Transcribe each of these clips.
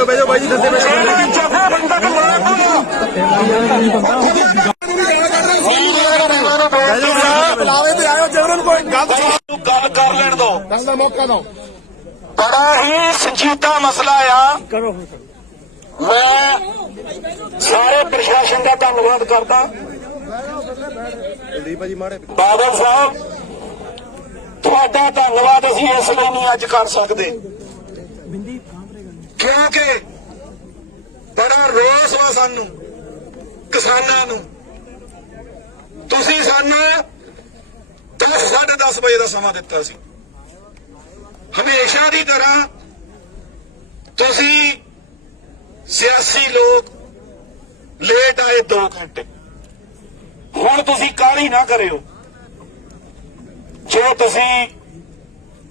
बैठो भाई जी गल कर लेन दो, मौका दो। बड़ा ही संजीदा मसला आ। मैं सारे प्रशासन का धन्यवाद करता। बादल साहब तुहाडा धन्यवाद असीं इस लई नहीं अज कर सकते क्योंकि बड़ा रोस वा सानू किसानां नूं। तुसीं सानू 10 साढ़े 10 बजे का समा दिता सी। हमेशा की तरह तुसी सियासी लोग लेट आए 2 घंटे। हुण तुसी काहली ना करियो। जो तुसी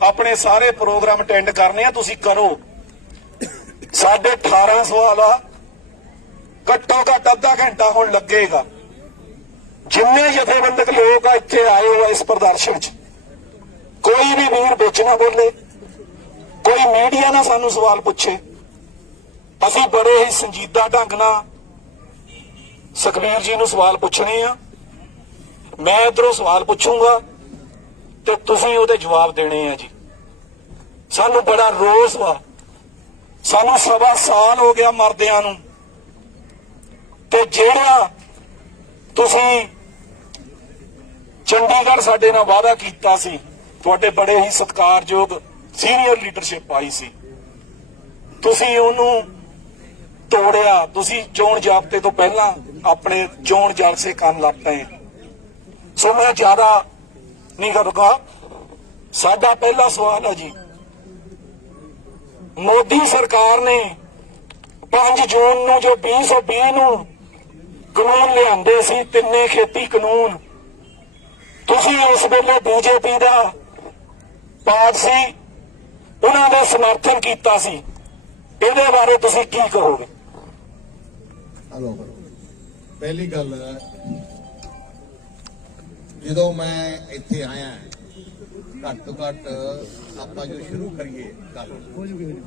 अपने सारे प्रोग्राम अटेंड करने आ तुसी करो। 18.5 सवाल आ, घट्टो घट्ट अद्धा घंटा हुण लगेगा। जिन्ने जथेबंदक लोग इत्थे आए हो इस प्रदर्शन च, कोई भी वीर विच ना बोले, कोई मीडिया ना सानू सवाल पूछे। असीं बड़े ही संजीदा ढंग नाल सुखबीर जी नूं सवाल पुछने आ। मैं इधरों सवाल पुछूंगा ते तुसीं उहदे जवाब देने आ जी। सानू बड़ा रोस वा, सानू 1.25 साल हो गया मरदियां नूं, ते जिहड़ा तुसीं चंडीगढ़ साडे नाल वादा कीता सी, तुहाडे बड़े ही सत्कारयोग सीनियर लीडरशिप आई सी, तुसीं ओनू तोड़िया। तुसीं चोण जाब्ते तो पहला अपने चोण जलसे करन लग पए। सो मैं ज्यादा नहीं करूंगा। साडा पहला सवाल है जी, मोदी सरकार ने 5 जून नूं जो 2020 नूं कानून लिआंदे सी, 3 खेती कानून, तुसीं उस वेले बीजेपी का पार्ट सी, उन्हां दा समर्थन कीता सी। इहदे बारे तुसीं की कहोगे? हेलो, पहली गल जो मैं इत्थे आया घट तो घट आपां जो शुरू करिए गल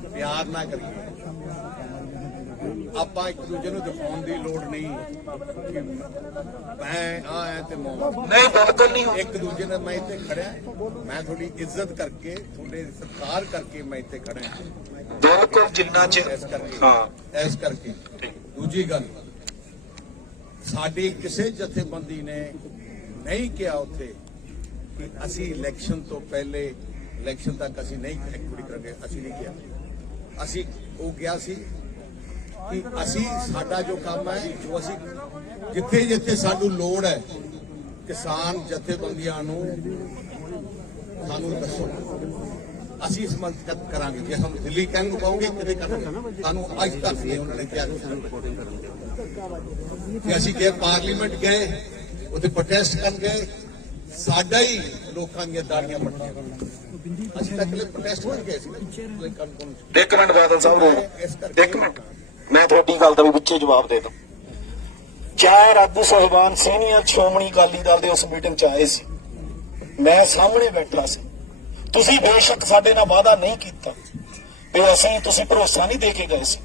प्यार ना करिए। आपां एक दूजे नूं दिखाउण दी लोड़ नहीं कि मैं आ है ते नहीं, बिल्कुल नहीं। एक दूजे ने मैं इत्थे खड़िया, मैं थोड़ी इज्जत करके थोड़े सत्कार करके मैं इत्थे खड़िया। बिल्कुल जिन्ना चिर इस करके दूजी गल, साडी किसी जथेबंदी ने नहीं किया उत्थे कि असी इलैक्शन तो पहले इलैक्शन तक असी नहीं एक्टिविटी करेंगे। असी नहीं किया। असी वो किया सी कि असी साडा जो काम है वो असी जिथे जिथे सानू लोड़ है किसान जथेबंदियां नू सानू दसो, असी समर्थन करांगे। जे हम दिल्ली कहने पाओगे कितने करेंगे, सानू अज तक नहीं उन्होंने क्या कि असी गए पार्लीमेंट गए, उत्थे प्रोटेस्ट कर गए, साडा ही लोकां दी दाड़ियां पट्टियां। असी तक प्रोटेस्ट कर गए सी। एक मिनट बादल साहब, एक मिनट मैं थोड़ी गल का भी पिछे जवाब दे दूं। 4 आगू साहिबान सीनियर श्रोमणी अकाली दल दे उस मीटिंग च आए सी, मैं सामने बैठा सी। तुसीं बेशक साडे नाल वादा नहीं कीता ते असीं तुसीं भरोसा नहीं दे के गए सी,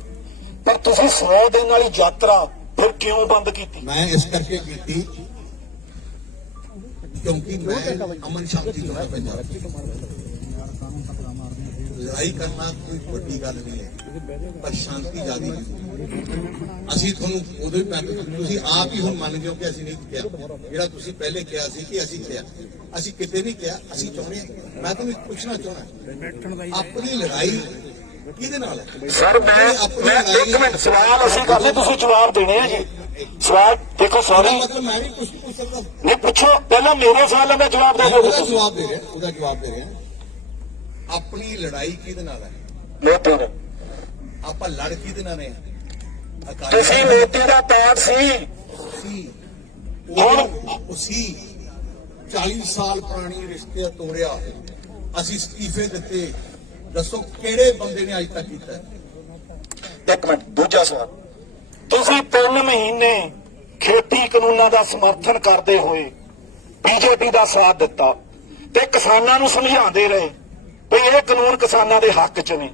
पर तुसीं 100 दिन वाली यात्रा फिर क्यों बंद की? मैं इस करके की क्योंकि मैं अमन शांति जो है लड़ाई करना कोई बड़ी गल नहीं है, पर शांति ज्यादा असी तुहानू उदों ही आप ही हुण मान गए कि असी नहीं किया जिहड़ा तुसीं पहले किया सी कि असी किया। असी किते नहीं किया। असी चाहुंदे मैं तुहानू पुछना चाहुंदा अपनी लड़ाई किहदे नाल है? सर मैं एक मिनट सवाल असीं करदे, तुसीं जवाब देने हैं जी। सवाल देखो, सॉरी मतलब मैं भी कुछ पूछ सकदा नहीं, पूछो पहला मेरे सवाल का जवाब दे दो। जवाब दे रहे ਉਹਦਾ जवाब दे रहे हैं। अपनी लड़ाई किहदे नाल है? मोदी ने। ਆਪਾਂ ਲੜ ਕਿਹਦੇ ਨਾਲ ਰਹੇ? ਤੁਸੀਂ ਮੋਦੀ ਦਾ ਪਾਰਟ ਸੀ। ਹੁਣ ਉਸੀ 40 ਸਾਲ ਪੁਰਾਣੀ ਰਿਸ਼ਤੇ ਤੋੜਿਆ, ਅਸੀਂ ਅਸਤੀਫੇ ਦਿੱਤੇ। ਦੱਸੋ ਕਿਹੜੇ ਬੰਦੇ ਨੇ ਅੱਜ ਤੱਕ ਕੀਤਾ? ਇੱਕ ਮਿੰਟ, ਦੂਜਾ ਸਵਾਲ, ਤੁਸੀਂ 3 ਮਹੀਨੇ ਖੇਤੀ ਕਾਨੂੰਨਾਂ ਦਾ ਸਮਰਥਨ ਕਰਦੇ ਹੋਏ ਬੀਜੇਪੀ ਦਾ ਸਾਥ ਦਿੱਤਾ ਤੇ ਕਿਸਾਨਾਂ ਨੂੰ ਸਮਝਾਉਂਦੇ ਰਹੇ ਵੀ ਇਹ ਕਾਨੂੰਨ ਕਿਸਾਨਾਂ ਦੇ ਹੱਕ 'ਚ ਨੇ,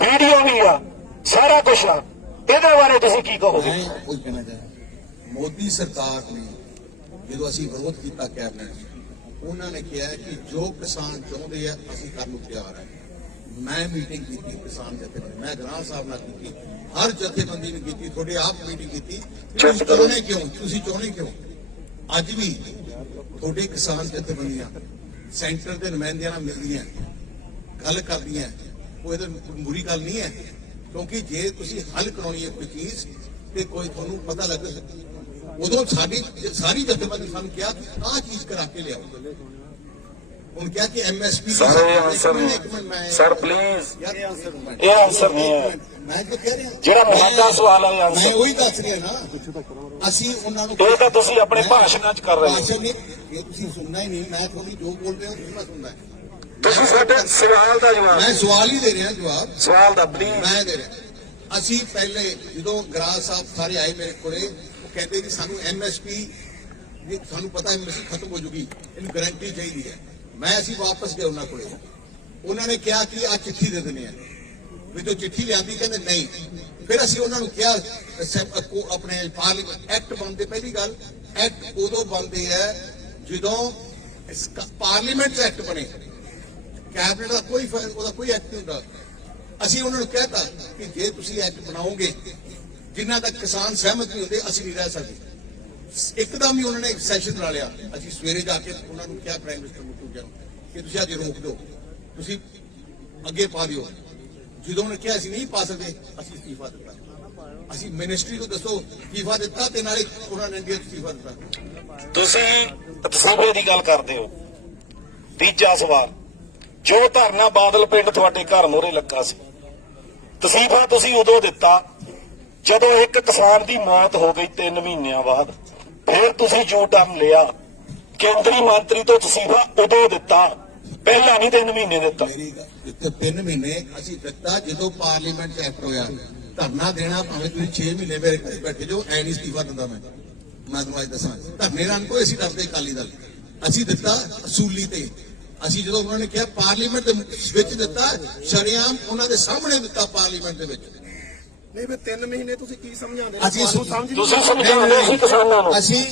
ਵੀਡੀਓ ਵੀ ਆ, ਸਾਰਾ ਕੁਝ ਆ, ਇਹਦੇ ਬਾਰੇ ਤੁਸੀਂ ਕੀ ਕਹੋਗੇ? ਮੈਂ ਕੋਈ ਕਹਿਣਾ ਚਾਹੁੰਦਾ, ਮੋਦੀ ਸਰਕਾਰ ਨੇ ਜਦੋਂ ਅਸੀਂ ਵਿਰੋਧ ਕੀਤਾ ਕੈਬਨਿਟ 'ਚ, ਉਹਨਾਂ ਨੇ ਕਿਹਾ ਕਿ ਜੋ ਕਿਸਾਨ ਚਾਹੁੰਦੇ ਆ ਅਸੀਂ ਕਰਨ ਨੂੰ ਤਿਆਰ ਹਾਂ। ਮੈਂ ਮੀਟਿੰਗ ਕੀਤੀ ਕਿਸਾਨ ਜਥੇਬੰਦੀ, ਮੈਂ ਗ੍ਰਾਮ ਸਾਹਿਬ ਨਾਲ ਕੀਤੀ, ਹਰ ਜਥੇਬੰਦੀ ਨੇ ਕੀਤੀ, ਤੁਹਾਡੇ ਆਪ ਮੀਟਿੰਗ ਕੀਤੀ। ਤੁਸੀਂ ਚਾਹੁੰਦੇ ਕਿਉਂ? ਤੁਸੀਂ ਚਾਹੁੰਦੇ ਕਿਉਂ? ਅੱਜ ਵੀ ਤੁਹਾਡੇ ਕਿਸਾਨ ਜਥੇਬੰਦੀਆਂ ਸੈਂਟਰ ਦੇ ਨੁਮਾਇੰਦਿਆਂ ਨਾਲ ਮਿਲਦੀਆਂ, ਗੱਲ ਕਰਦੀਆਂ, ਕੋਈ ਇਹਦੇ ਬੁਰੀ ਗੱਲ ਨਹੀਂ ਹੈ, ਕਿਉਂਕਿ ਜੇ ਤੁਸੀਂ ਹੱਲ ਕਰਾਉਣੀ ਹੈ ਕੋਈ ਚੀਜ਼ ਤੇ ਕੋਈ ਤੁਹਾਨੂੰ ਪਤਾ ਲੱਗ, ਉਦੋਂ ਸਾਡੀ ਸਾਰੀ ਜਥੇਬੰਦੀ ਸਾਨੂੰ ਕਿਹਾ ਆਹ ਚੀਜ਼ ਕਰਾ ਕੇ ਲਿਆਓ। ਹੁਣ ਕਿਹਾ ਕਿ ਐਮਐਸਪੀ ਸਰ ਪਲੀਜ਼ ਇਹ ਆਨਸਰ ਨਹੀਂ ਹੈ, ਮੈਂ ਜੋ ਕਹਿ ਰਿਹਾ ਜਿਹੜਾ ਮੁੱਦਾ ਸਵਾਲ ਹੈ ਮੈਂ ਆਨਸਰ ਉਹੀ ਦੱਸ ਰਿਹਾ ਨਾ। ਅਸੀਂ ਉਹਨਾਂ ਨੂੰ ਇਹ ਤਾਂ ਤੁਸੀਂ ਆਪਣੇ ਭਾਸ਼ਣਾਂ 'ਚ ਕਰ ਰਹੇ ਹੋ। ਭਾਸ਼ਣ ਨਹੀਂ, ਇਹ ਤੁਸੀਂ ਸੁਣਨਾ ਹੀ ਨਹੀਂ, ਮੈਂ ਤੁਹਾਡੀ ਜੋ ਬੋਲ ਰਿਹਾ ਤੁਸੀਂ ਮੈਂ ਸੁਣਦਾ। ਤੁਸੀਂ ਸਾਡੇ ਸਵਾਲ ਦਾ ਜਵਾਬ, ਮੈਂ ਸਵਾਲ ਹੀ ਦੇ ਰਿਹਾ, ਜਵਾਬ ਸਵਾਲ ਦਾ ਪਲੀਜ਼। ਮੈਂ ਦੇ ਰਿਹਾ। ਅਸੀਂ ਪਹਿਲੇ ਜਦੋਂ ਗਰਾਜ ਸਾਹਿਬ ਸਾਰੇ ਆਏ ਮੇਰੇ ਕੋਲੇ, ਉਹ ਕਹਿੰਦੇ ਕਿ ਸਾਨੂੰ ਐਮਐਸਪੀ, ਸਾਨੂੰ ਪਤਾ ਐਮਐਸਪੀ ਖਤਮ ਹੋ ਜੂਗੀ, ਇਹਨੂੰ ਗਾਰੰਟੀ ਚਾਹੀਦੀ ਹੈ। ਅਸੀਂ ਵਾਪਸ ਗਏ ਉਹਨਾਂ ਕੋਲੇ, ਉਹਨਾਂ ਨੇ ਕਿਹਾ ਕਿ ਆ ਚਿੱਠੀ ਦੇ ਦਿੰਦੇ ਆ, ਵੀ ਜੋ ਚਿੱਠੀ ਲਿਆਂਦੀ ਕਹਿੰਦੇ ਨਹੀਂ। ਫਿਰ ਅਸੀਂ ਉਹਨਾਂ ਨੂੰ ਕਿਹਾ ਆਪਣੇ ਪਾਰਲੀਮੈਂਟ ਐਕਟ ਬਣਦੇ, ਪਹਿਲੀ ਗੱਲ ਐਕਟ ਉਦੋਂ ਬਣਦੇ ਆ ਜਦੋਂ ਪਾਰਲੀਮੈਂਟ 'ਚ ਐਕਟ ਬਣੇ, ਕੈਬਨਿਟ ਦਾ ਕੋਈ ਉਹਦਾ ਕੋਈ ਐਕਟ ਨਹੀਂ ਹੁੰਦਾ। ਅਸੀਂ ਉਹਨਾਂ ਨੂੰ ਕਹਿਤਾ ਕਿ ਜੇ ਤੁਸੀਂ ਐਕਟ ਬਣਾਓਗੇ ਜਿਨ੍ਹਾਂ ਤੱਕ ਕਿਸਾਨ ਸਹਿਮਤ ਨਹੀਂ ਹੁੰਦੇ ਅਸੀਂ ਨਹੀਂ ਰਹਿ ਸਕਦੇ। ਇੱਕਦਮ ਹੀ ਉਹਨਾਂ ਨੇ ਇੱਕ ਸੈਸ਼ਨ ਬਣਾ ਲਿਆ। ਅਸੀਂ ਸਵੇਰੇ ਜਾ ਕੇ ਉਹਨਾਂ ਨੂੰ ਕਿਹਾ, ਪ੍ਰਾਈਮ ਮਿਨਿਸਟਰ ਨੂੰ ਕਿਹਾ ਕਿ ਤੁਸੀਂ ਅੱਜ ਰੋਕ ਦਿਓ, ਤੁਸੀਂ ਅੱਗੇ ਪਾ ਦਿਓ। ਜਦੋਂ ਉਹਨੇ ਕਿਹਾ ਅਸੀਂ ਨਹੀਂ ਪਾ ਸਕਦੇ, ਅਸੀਂ ਅਸਤੀਫਾ ਦਿੱਤਾ। ਅਸੀਂ ਮਿਨਿਸਟਰੀ ਨੂੰ ਦੱਸੋ ਅਸਤੀਫਾ ਦਿੱਤਾ ਤੇ ਨਾਲੇ ਉਹਨਾਂ ਨੇ ਇੰਡੀਆ ਅਸਤੀਫਾ ਦਿੱਤਾ। ਤੁਸੀਂ ਤਸਵੀਰ ਦੀ ਗੱਲ ਕਰਦੇ ਹੋ। ਤੀਜਾ ਸਵਾਲ, ਜੋ ਧਰਨਾ ਬਾਦਲ ਪਿੰਡ ਤੁਹਾਡੇ ਘਰ ਮੂਹਰੇ ਲੱਗਾ ਸੀ, ਤਸਵੀਰ ਤੁਸੀਂ ਉਦੋਂ ਦਿੱਤਾ ਜਦੋਂ ਇੱਕ ਕਿਸਾਨ ਦੀ ਮੌਤ ਹੋ ਗਈ 3 ਮਹੀਨਿਆਂ ਬਾਅਦ। ਫਿਰ ਤੁਸੀਂ ਜੋ ਟਰਨ ਲਿਆ, ਕੇਂਦਰੀ ਮੰਤਰੀ ਤੋਂ ਤਸੀਫਾ ਉਦੋਂ ਦਿੱਤਾ, ਪਹਿਲਾਂ ਨਹੀਂ 3 ਮਹੀਨੇ ਦਿੱਤਾ। ਮੇਰੀ ਗੱਲ 3 ਮਹੀਨੇ ਅਸੀਂ ਦਿੱਤਾ ਜਦੋਂ ਪਾਰਲੀਮੈਂਟ 'ਚ ਐਕਟ ਹੋਇਆ। ਧਰਨਾ ਦੇਣਾ ਭਾਵੇਂ ਤੁਸੀਂ 6 ਮਹੀਨੇ ਮੇਰੇ ਘਰੇ ਬੈਠੇ ਜੋ, ਐ ਨਹੀਂ ਅਸਤੀਫਾ ਦਿੰਦਾ ਮੈਂ ਤੁਹਾਨੂੰ ਅੱਜ ਦੱਸਾਂ। ਧਰਨੇ ਨਾਲ ਕੋਈ ਅਸੀਂ ਡਰਦੇ ਅਕਾਲੀ ਦਲ, ਅਸੀਂ ਦਿੱਤਾ ਅਸੂਲੀ ਤੇ। ਅਸੀਂ ਜਦੋਂ ਉਹਨਾਂ ਨੇ ਕਿਹਾ ਪਾਰਲੀਮੈਂਟ ਦੇ ਵਿੱਚ ਦਿੱਤਾ, ਸ਼ਰੇਆਮ ਉਹਨਾਂ ਦੇ ਸਾਹਮਣੇ ਦਿੱਤਾ ਪਾਰਲੀਮੈਂਟ ਦੇ ਵਿੱਚ। ਨਹੀਂ ਮੈਂ 3 ਮਹੀਨੇ ਤੁਸੀਂ ਕੀ ਸਮਝਾਉਂਦੇ ਅਸੀਂ ਤੁਸੀਂ ਸਮਝਾਉਂਦੇ ਸੀ ਕਿਸਾਨਾਂ ਨੂੰ, ਅਸੀਂ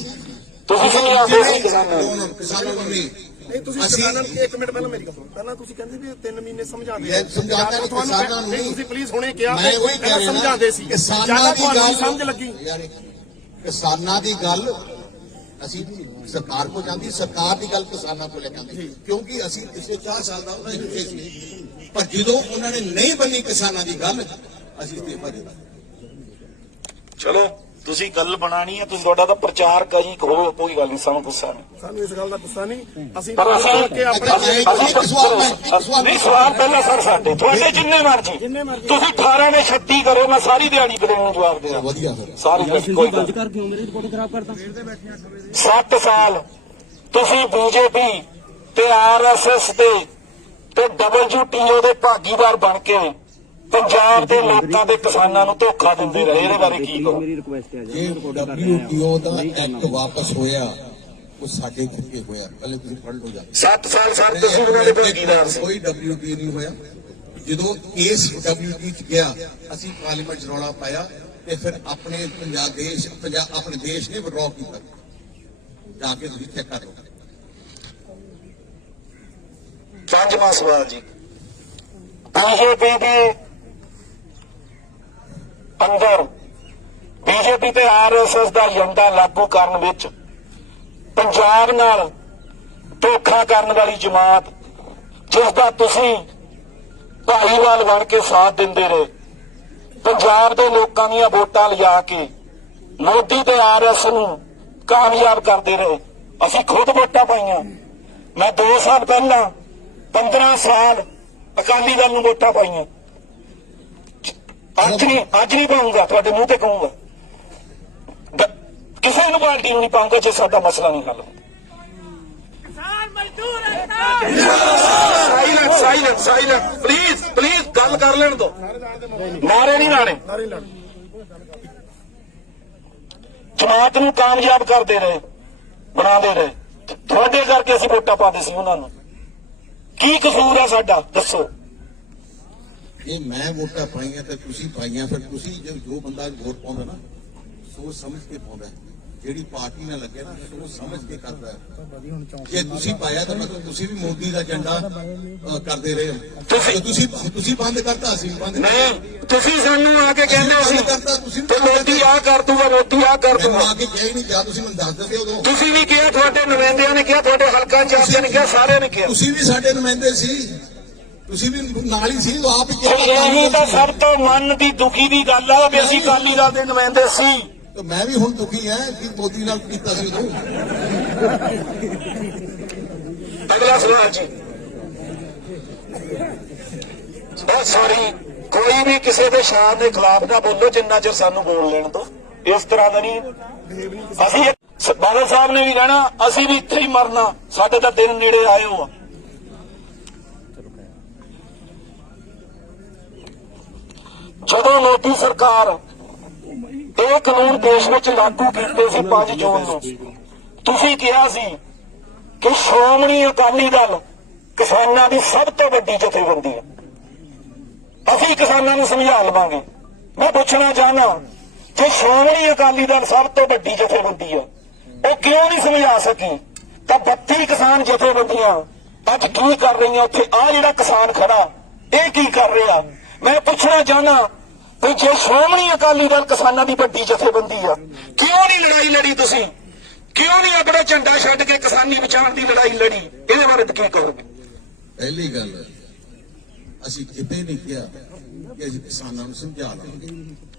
ਤੁਸੀਂ ਸਮਝਾਉਂਦੇ ਸੀ ਕਿਸਾਨਾਂ ਨੂੰ। ਕਿਸਾਨਾਂ ਨੂੰ ਨਹੀਂ, ਨਹੀਂ ਤੁਸੀਂ ਕਿਸਾਨਾਂ ਨੂੰ 1 ਮਿੰਟ ਪਹਿਲਾਂ ਮੇਰੀ ਗੱਲ ਸੁਣੋ। ਪਹਿਲਾਂ ਤੁਸੀਂ ਕਹਿੰਦੇ ਵੀ 3 ਮਹੀਨੇ ਸਮਝਾਉਂਦੇ ਮੈਂ ਸਮਝਾਉਂਦਾ ਨਹੀਂ ਕਿਸਾਨਾਂ ਨੂੰ ਨਹੀਂ। ਤੁਸੀਂ ਪਲੀਜ਼ ਹੁਣੇ ਕਿਹਾ ਮੈਂ ਉਹੀ ਕਹਿ ਰਿਹਾ ਸਮਝਾਉਂਦੇ ਸੀ, ਕਿਸਾਨਾਂ ਦੀ ਗੱਲ ਸਮਝ ਲੱਗੀ ਯਾਰ, ਕਿਸਾਨਾਂ ਦੀ ਗੱਲ ਅਸੀਂ ਸਰਕਾਰ ਕੋਲ ਜਾਂਦੀ, ਸਰਕਾਰ ਦੀ ਗੱਲ ਕਿਸਾਨਾਂ ਕੋਲ ਲੈ ਜਾਂਦੀ, ਕਿਉਂਕਿ ਅਸੀਂ ਪਿਛਲੇ 4 ਸਾਲ ਦਾ ਉਹਨਾਂ ਨੂੰ ਕੇਸ ਨਹੀਂ। ਪਰ ਜਦੋਂ ਉਹਨਾਂ ਨੇ ਨਹੀਂ ਬੰਨੀ ਕਿਸਾਨਾਂ ਦੀ ਗੱਲ, ਅਸੀਂ ਅਸਤੀਫਾ ਦਿੱਤਾ। ਚਲੋ ਤੁਸੀਂ ਗੱਲ ਬਣਾਣੀ ਹੈ, ਤੁਸੀਂ ਤੁਹਾਡਾ ਤਾਂ ਪ੍ਰਚਾਰ ਕਹੀ ਹੋਵੇ, ਕੋਈ ਗੱਲ ਨਹੀਂ, ਸਾਨੂੰ ਗੁੱਸਾ ਨਹੀਂ। ਸਾਨੂੰ ਇਸ ਗੱਲ ਦਾ ਗੁੱਸਾ ਨਹੀਂ। ਅਸੀਂ ਪਰ ਅਸੀਂ ਆਪਣੇ ਨਹੀਂ, ਸਵਾਲ ਪਹਿਲਾਂ ਸਰ ਸਾਡੇ ਤੁਹਾਡੇ ਜਿੰਨੇ ਮਰਜ਼ੀ ਤੁਸੀਂ 18 ਨੇ 36 ਕਰੋ, ਮੈਂ ਸਾਰੀ ਦਿਹਾੜੀ ਬਲੇ ਨੂੰ ਜਵਾਬ ਦੇਣਾ। ਵਧੀਆ ਸਰ, ਸਾਰੀ ਕੋਈ ਗੱਲ ਕਰ ਕਿਉਂ ਮੇਰੀ ਰਿਪੋਰਟ ਖਰਾਬ ਕਰਦਾ? 7 ਸਾਲ ਤੁਸੀਂ ਬੀਜੇਪੀ ਤੇ ਆਰਐਸਐਸ ਤੇ WTO ਦੇ ਭਾਗੀਦਾਰ ਬਣ ਕੇ ਪੰਜਾਬ ਦੇ ਲੋਕਾਂ ਤੇ ਕਿਸਾਨਾਂ ਨੂੰ ਧੋਖਾ ਦਿੰਦੇ ਰਹੇ, ਇਹਦੇ ਬਾਰੇ ਕੀ ਕਹੋ? ਮੇਰੀ ਰਿਕੁਐਸਟ ਹੈ ਜੇ WTO ਦਾ ਐਕਟ ਵਾਪਸ ਹੋਇਆ, ਉਹ ਸਾਡੇ ਕਰਕੇ ਹੋਇਆ। ਪਹਿਲੇ ਤੁਸੀਂ ਪੜ੍ਹ ਲਓ ਜਾ। 7 ਸਾਲ ਸਰ ਤੁਸੀਂ ਉਹਨਾਂ ਦੇ ਭਾਗੀਦਾਰ ਸੀ। ਕੋਈ WTO ਨਹੀਂ ਹੋਇਆ। ਜਦੋਂ ਇਸ WTO ਚ ਗਿਆ, ਅਸੀਂ ਪਾਰਲੀਮੈਂਟ ਚ ਰੌਲਾ ਪਾਇਆ ਤੇ ਫਿਰ ਆਪਣੇ ਆਪਣੇ ਦੇਸ਼ ਨੇ ਵਿਡਰਾਅ ਕੀਤਾ। ਜਾ ਕੇ ਤੁਸੀਂ ਚੈੱਕ ਕਰ ਲਓ। 5ਵਾਂ ਸਵਾਲ ਜੀ, ਬੀਜੇਪੀ ਦੇ ਅੰਦਰ ਬੀਜੇਪੀ ਤੇ ਆਰਐਸਐਸ ਦਾ ਏਜੰਡਾ ਲਾਗੂ ਕਰਨ ਵਿੱਚ ਪੰਜਾਬ ਨਾਲ ਧੋਖਾ ਕਰਨ ਵਾਲੀ ਜਮਾਤ, ਜਿਸ ਦਾ ਤੁਸੀਂ ਭਾਈਵਾਲ ਬਣ ਕੇ ਸਾਥ ਦਿੰਦੇ ਰਹੇ, ਪੰਜਾਬ ਦੇ ਲੋਕਾਂ ਦੀਆਂ ਵੋਟਾਂ ਲਿਆ ਕੇ ਮੋਦੀ ਤੇ ਆਰਐਸ ਨੂੰ ਕਾਮਯਾਬ ਕਰਦੇ ਰਹੇ। ਅਸੀਂ ਖੁਦ ਵੋਟਾਂ ਪਾਈਆਂ। ਮੈਂ 2 ਸਾਲ ਪਹਿਲਾਂ 15 ਸਾਲ ਅਕਾਲੀ ਦਲ ਨੂੰ ਵੋਟਾਂ ਪਾਈਆਂ। ਅੱਜ ਨਹੀਂ ਪਾਉਂਗਾ, ਤੁਹਾਡੇ ਮੂੰਹ ਤੇ ਕਹੂੰਗਾ। ਕਿਸੇ ਨੂੰ ਪਾਰਟੀ ਨੂੰ ਨਹੀਂ ਪਾਉਂਗਾ ਜੇ ਸਾਡਾ ਮਸਲਾ ਨਹੀਂ ਹੱਲ ਹੁੰਦਾ। ਕਿਸਾਨ ਮਜ਼ਦੂਰ ਏਕਤਾ silent silent silent please please ਗੱਲ ਕਰ ਲੈਣ ਦੋ। ਨਾਰੇ ਨਹੀਂ ਲਾਣੇ। ਨਾਰੇ ਲੜ ਜਮਾਤ ਨੂੰ ਕਾਮਯਾਬ ਕਰਦੇ ਰਹੇ, ਬਣਾਉਂਦੇ ਰਹੇ। ਤੁਹਾਡੇ ਕਰਕੇ ਅਸੀਂ ਵੋਟਾਂ ਪਾਉਂਦੇ ਸੀ ਉਹਨਾਂ ਨੂੰ। ਕੀ ਕਸੂਰ ਆ ਸਾਡਾ, ਦੱਸੋ। ਇਹ ਮੈਂ ਵੋਟਾਂ ਪਾਈਆਂ ਤੇ ਤੁਸੀਂ ਪਾਈਆਂ, ਫਿਰ ਤੁਸੀਂ ਜੋ ਬੰਦਾ ਵੋਟ ਪਾਉਂਦਾ ਨਾ ਸੋਚ ਸਮਝ ਕੇ ਪਾਉਂਦਾ, ਜਿਹੜੀ ਪਾਰਟੀ ਨਾਲ ਲੱਗੇ ਨਾ ਸੋਚ ਸਮਝ ਕੇ ਕਰਦਾ ਹੈ। ਜੇ ਤੁਸੀਂ ਪਾਇਆ ਤਾਂ ਮਤਲਬ ਤੁਸੀਂ ਵੀ ਮੋਦੀ ਦਾ ਝੰਡਾ ਕਰਦੇ ਰਹੇ ਹੋ। ਤੁਸੀਂ ਬੰਦ ਕਰਤਾ, ਅਸੀਂ ਬੰਦ ਨਹੀਂ, ਤੁਸੀਂ ਸਾਨੂੰ ਆ ਕੇ ਕਹਿੰਦੇ ਸੀ ਕਰਤਾ, ਤੁਸੀਂ ਤੇ ਮੋਦੀ ਆ ਕਰ ਦੂਗਾ, ਮੋਦੀ ਆ ਕਰ ਮੈਨੂੰ ਦੂਗਾ। ਆ ਕੇ ਕਿਹਾ ਹੀ ਨਹੀਂ, ਜਾਂ ਤੁਸੀਂ ਮੈਨੂੰ ਦੱਸ ਦਿੰਦੇ ਉਦੋਂ। ਤੁਸੀਂ ਵੀ ਕਿਹਾ, ਤੁਹਾਡੇ ਨੁਮਾਇੰਦਿਆਂ ਨੇ ਕਿਹਾ, ਤੁਹਾਡੇ ਹਲਕਾ ਇੰਚਾਰਜਾਂ ਨੇ ਕਿਹਾ, ਸਾਰਿਆਂ ਨੇ ਕਿਹਾ। ਤੁਸੀਂ ਵੀ ਸਾਡੇ ਨੁਮਾਇੰਦੇ ਸੀ, ਤੁਸੀਂ ਵੀ ਨਾਲ ਹੀ ਸੀ, ਆਪ ਹੀ ਇਹੀ ਤਾਂ ਸਭ ਤੋਂ ਮਨ ਦੀ ਦੁਖੀ ਦੀ ਗੱਲ ਆ ਵੀ ਅਸੀਂ ਅਕਾਲੀ ਦਲ ਦੇ ਨੁਮਾਇੰਦੇ ਸੀ। ਤੇ ਮੈਂ ਵੀ ਹੁਣ ਦੁਖੀ ਹਾਂ ਕਿ ਮੋਦੀ ਨਾਲ ਕੀਤਾ ਸੀ ਉਦੋਂ। ਅਗਲਾ ਸਵਾਲ ਜੀ। ਬਹੁਤ ਸੌਰੀ, ਕੋਈ ਵੀ ਕਿਸੇ ਦੇ ਸ਼ਾਨ ਦੇ ਖਿਲਾਫ ਨਾ ਬੋਲੋ ਜਿੰਨਾ ਚਿਰ ਸਾਨੂੰ ਬੋਲ ਲੈਣ ਦੋ। ਇਸ ਤਰ੍ਹਾਂ ਦਾ ਨਹੀਂ। ਅਸੀਂ ਬਾਦਲ ਸਾਹਿਬ ਨੇ ਵੀ ਰਹਿਣਾ, ਅਸੀਂ ਵੀ ਇੱਥੇ ਹੀ ਮਰਨਾ। ਸਾਡੇ ਤਾਂ ਦਿਨ ਨੇੜੇ ਆਏ ਹੋ ਆ। ਜਦੋਂ ਮੋਦੀ ਸਰਕਾਰ ਇਹ ਕਾਨੂੰਨ ਦੇਸ਼ ਵਿੱਚ ਲਾਗੂ ਕੀਤੇ ਸੀ 5 ਜੂਨ ਨੂੰ, ਤੁਸੀਂ ਕਿਹਾ ਸੀ ਕਿ ਸ਼੍ਰੋਮਣੀ ਅਕਾਲੀ ਦਲ ਕਿਸਾਨਾਂ ਦੀ ਸਭ ਤੋਂ ਵੱਡੀ ਜਥੇਬੰਦੀ ਹੈ, ਅਸੀਂ ਕਿਸਾਨਾਂ ਨੂੰ ਸਮਝਾ ਲਵਾਂਗੇ। ਮੈਂ ਪੁੱਛਣਾ ਚਾਹਨਾ ਕਿ ਸ਼੍ਰੋਮਣੀ ਅਕਾਲੀ ਦਲ ਸਭ ਤੋਂ ਵੱਡੀ ਜਥੇਬੰਦੀ ਹੈ, ਉਹ ਕਿਉਂ ਨਹੀਂ ਸਮਝਾ ਸਕੀ? ਤਾਂ 32 ਕਿਸਾਨ ਜਥੇਬੰਦੀਆਂ ਅੱਜ ਕੀ ਕਰ ਰਹੀਆਂ ਉੱਥੇ? ਆ ਜਿਹੜਾ ਕਿਸਾਨ ਖੜਾ ਇਹ ਕੀ ਕਰ ਰਿਹਾ? ਮੈਂ ਪੁੱਛਣਾ ਚਾਹਨਾ ਵੀ ਜੇ ਸ਼੍ਰੋਮਣੀ ਅਕਾਲੀ ਦਲ ਕਿਸਾਨਾਂ ਦੀ ਵੱਡੀ ਜਥੇਬੰਦੀ ਆ, ਕਿਉਂ ਨਹੀਂ ਲੜਾਈ ਲੜੀ ਤੁਸੀਂ? ਕਿਉਂ ਨਹੀਂ ਆਪਣਾ ਝੰਡਾ ਛੱਡ ਕੇ ਕਿਸਾਨੀ ਬਚਾਉਣ ਦੀ ਲੜਾਈ ਲੜੀ? ਇਹਦੇ ਬਾਰੇ ਕੀ ਕਹੋਗੇ? ਪਹਿਲੀ ਗੱਲ, ਅਸੀਂ ਕਿਤੇ ਨਹੀਂ ਕਿਹਾ ਕਿ ਅਸੀਂ ਕਿਸਾਨਾਂ ਨੂੰ ਸਮਝਾ ਲਾਂਗੇ।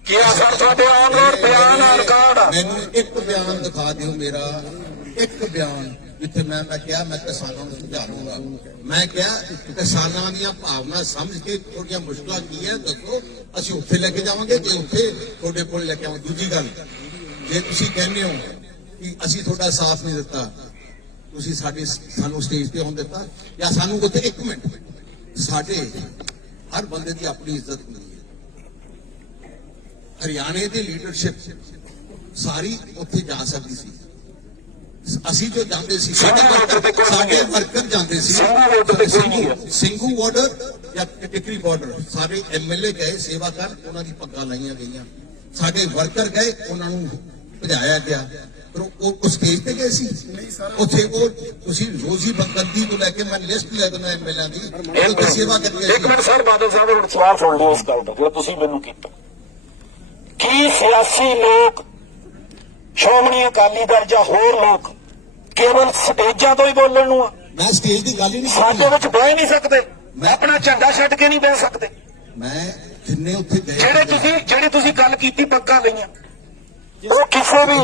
ਕਿਹਾ ਸਰ, ਤੁਹਾਡੇ ਆਨ ਰੋਡ ਬਿਆਨ ਆ, ਰਿਕਾਰਡ ਆ। ਮੈਨੂੰ ਇੱਕ ਬਿਆਨ ਦਿਖਾ ਦਿਓ ਮੇਰਾ, ਇੱਕ ਬਿਆਨ ਜਿੱਥੇ ਮੈਂ ਕਿਹਾ ਮੈਂ ਕਿਸਾਨਾਂ ਨੂੰ ਸਮਝਾ ਲੂੰਗਾ। ਮੈਂ ਕਿਹਾ ਕਿਸਾਨਾਂ ਦੀਆਂ ਭਾਵਨਾ ਸਮਝ ਕੇ ਤੁਹਾਡੀਆਂ ਮੁਸ਼ਕਲਾਂ ਕੀ ਹੈ ਦੱਸੋ, ਅਸੀਂ ਉੱਥੇ ਲੈ ਕੇ ਜਾਵਾਂਗੇ ਤੇ ਉੱਥੇ ਤੁਹਾਡੇ ਕੋਲ ਲੈ ਕੇ ਆਵਾਂਗੇ। ਦੂਜੀ ਗੱਲ, ਜੇ ਤੁਸੀਂ ਕਹਿੰਦੇ ਹੋ ਕਿ ਅਸੀਂ ਤੁਹਾਡਾ ਸਾਥ ਨਹੀਂ ਦਿੱਤਾ, ਤੁਸੀਂ ਸਾਨੂੰ ਸਟੇਜ ਤੇ ਹੋਣ ਦਿੱਤਾ ਜਾਂ ਸਾਨੂੰ ਉੱਥੇ? ਇੱਕ ਮਿੰਟ, ਸਾਡੇ ਹਰ ਬੰਦੇ ਦੀ ਆਪਣੀ ਇੱਜ਼ਤ ਹੁੰਦੀ ਹੈ। ਹਰਿਆਣੇ ਦੀ ਲੀਡਰਸ਼ਿਪ ਸਾਰੀ ਉੱਥੇ ਜਾ ਸਕਦੀ ਸੀ, ਅਸੀਂ ਜੋ ਜਾਂਦੇ ਸੀ, ਸਾਡੇ ਵਰਕਰ ਜਾਂਦੇ ਸੀ। ਸਿੰਘੂ ਬਾਰਡਰ ਜਾਂ ਟਿਕਰੀ ਬਾਰਡਰ ਸਾਰੇ ਐਮਐਲਏ ਗਏ ਸੇਵਾ ਕਰ, ਉਹਨਾਂ ਦੀ ਪੱਗਾਂ ਲਾਈਆਂ ਗਈਆਂ। ਸਾਡੇ ਵਰਕਰ ਗਏ, ਉਹਨਾਂ ਨੂੰ ਭਜਾਇਆ ਗਿਆ। ਪਰ ਉਹ ਸਟੇਜ ਤੇ ਗਏ ਸੀ ਉੱਥੇ? ਉਹ ਤੁਸੀਂ ਰੋਜ਼ੀ ਬੰਦੀ ਤੋਂ ਲੈ ਕੇ ਮੈਂ ਲਿਸਟ ਲੈ ਦਿੰਦਾ ਐਮਐਲਏ ਦੀ ਸੇਵਾ ਕਰਕੇ। ਇੱਕ ਮਿੰਟ ਸਰ, ਬਾਦਲ ਸਾਹਿਬ ਹੁਣ ਸਵਾਲ ਸੁਣ ਲਿਓ ਇਸ ਗੱਲ ਦਾ ਜਿਹੜਾ ਤੁਸੀਂ ਮੈਨੂੰ ਕੀਤਾ। ਕੀ ਸਿਆਸੀ ਲੋਕ, ਸ਼੍ਰੋਮਣੀ ਅਕਾਲੀ ਦਲ ਜਾਂ ਹੋਰ ਲੋਕ ਕੇਵਲ ਸਟੇਜਾਂ ਤੋਂ ਹੀ ਬੋਲਣ ਨੂੰ ਆ? ਮੈਂ ਸਟੇਜ ਦੀ ਗੱਲ ਹੀ ਨਹੀਂ ਸਾਡੇ ਵਿੱਚ ਬਹਿ ਨਹੀਂ ਸਕਦੇ, ਆਪਣਾ ਝੰਡਾ ਛੱਡ ਕੇ ਨਹੀਂ ਬਹਿ ਸਕਦੇ। ਮੈਂ ਜਿੰਨੇ ਉੱਥੇ ਗਏ, ਜਿਹੜੇ ਤੁਸੀਂ ਗੱਲ ਕੀਤੀ ਪੱਗਾਂ ਲਈਆਂ, ਉਹ ਕਿਸੇ ਵੀ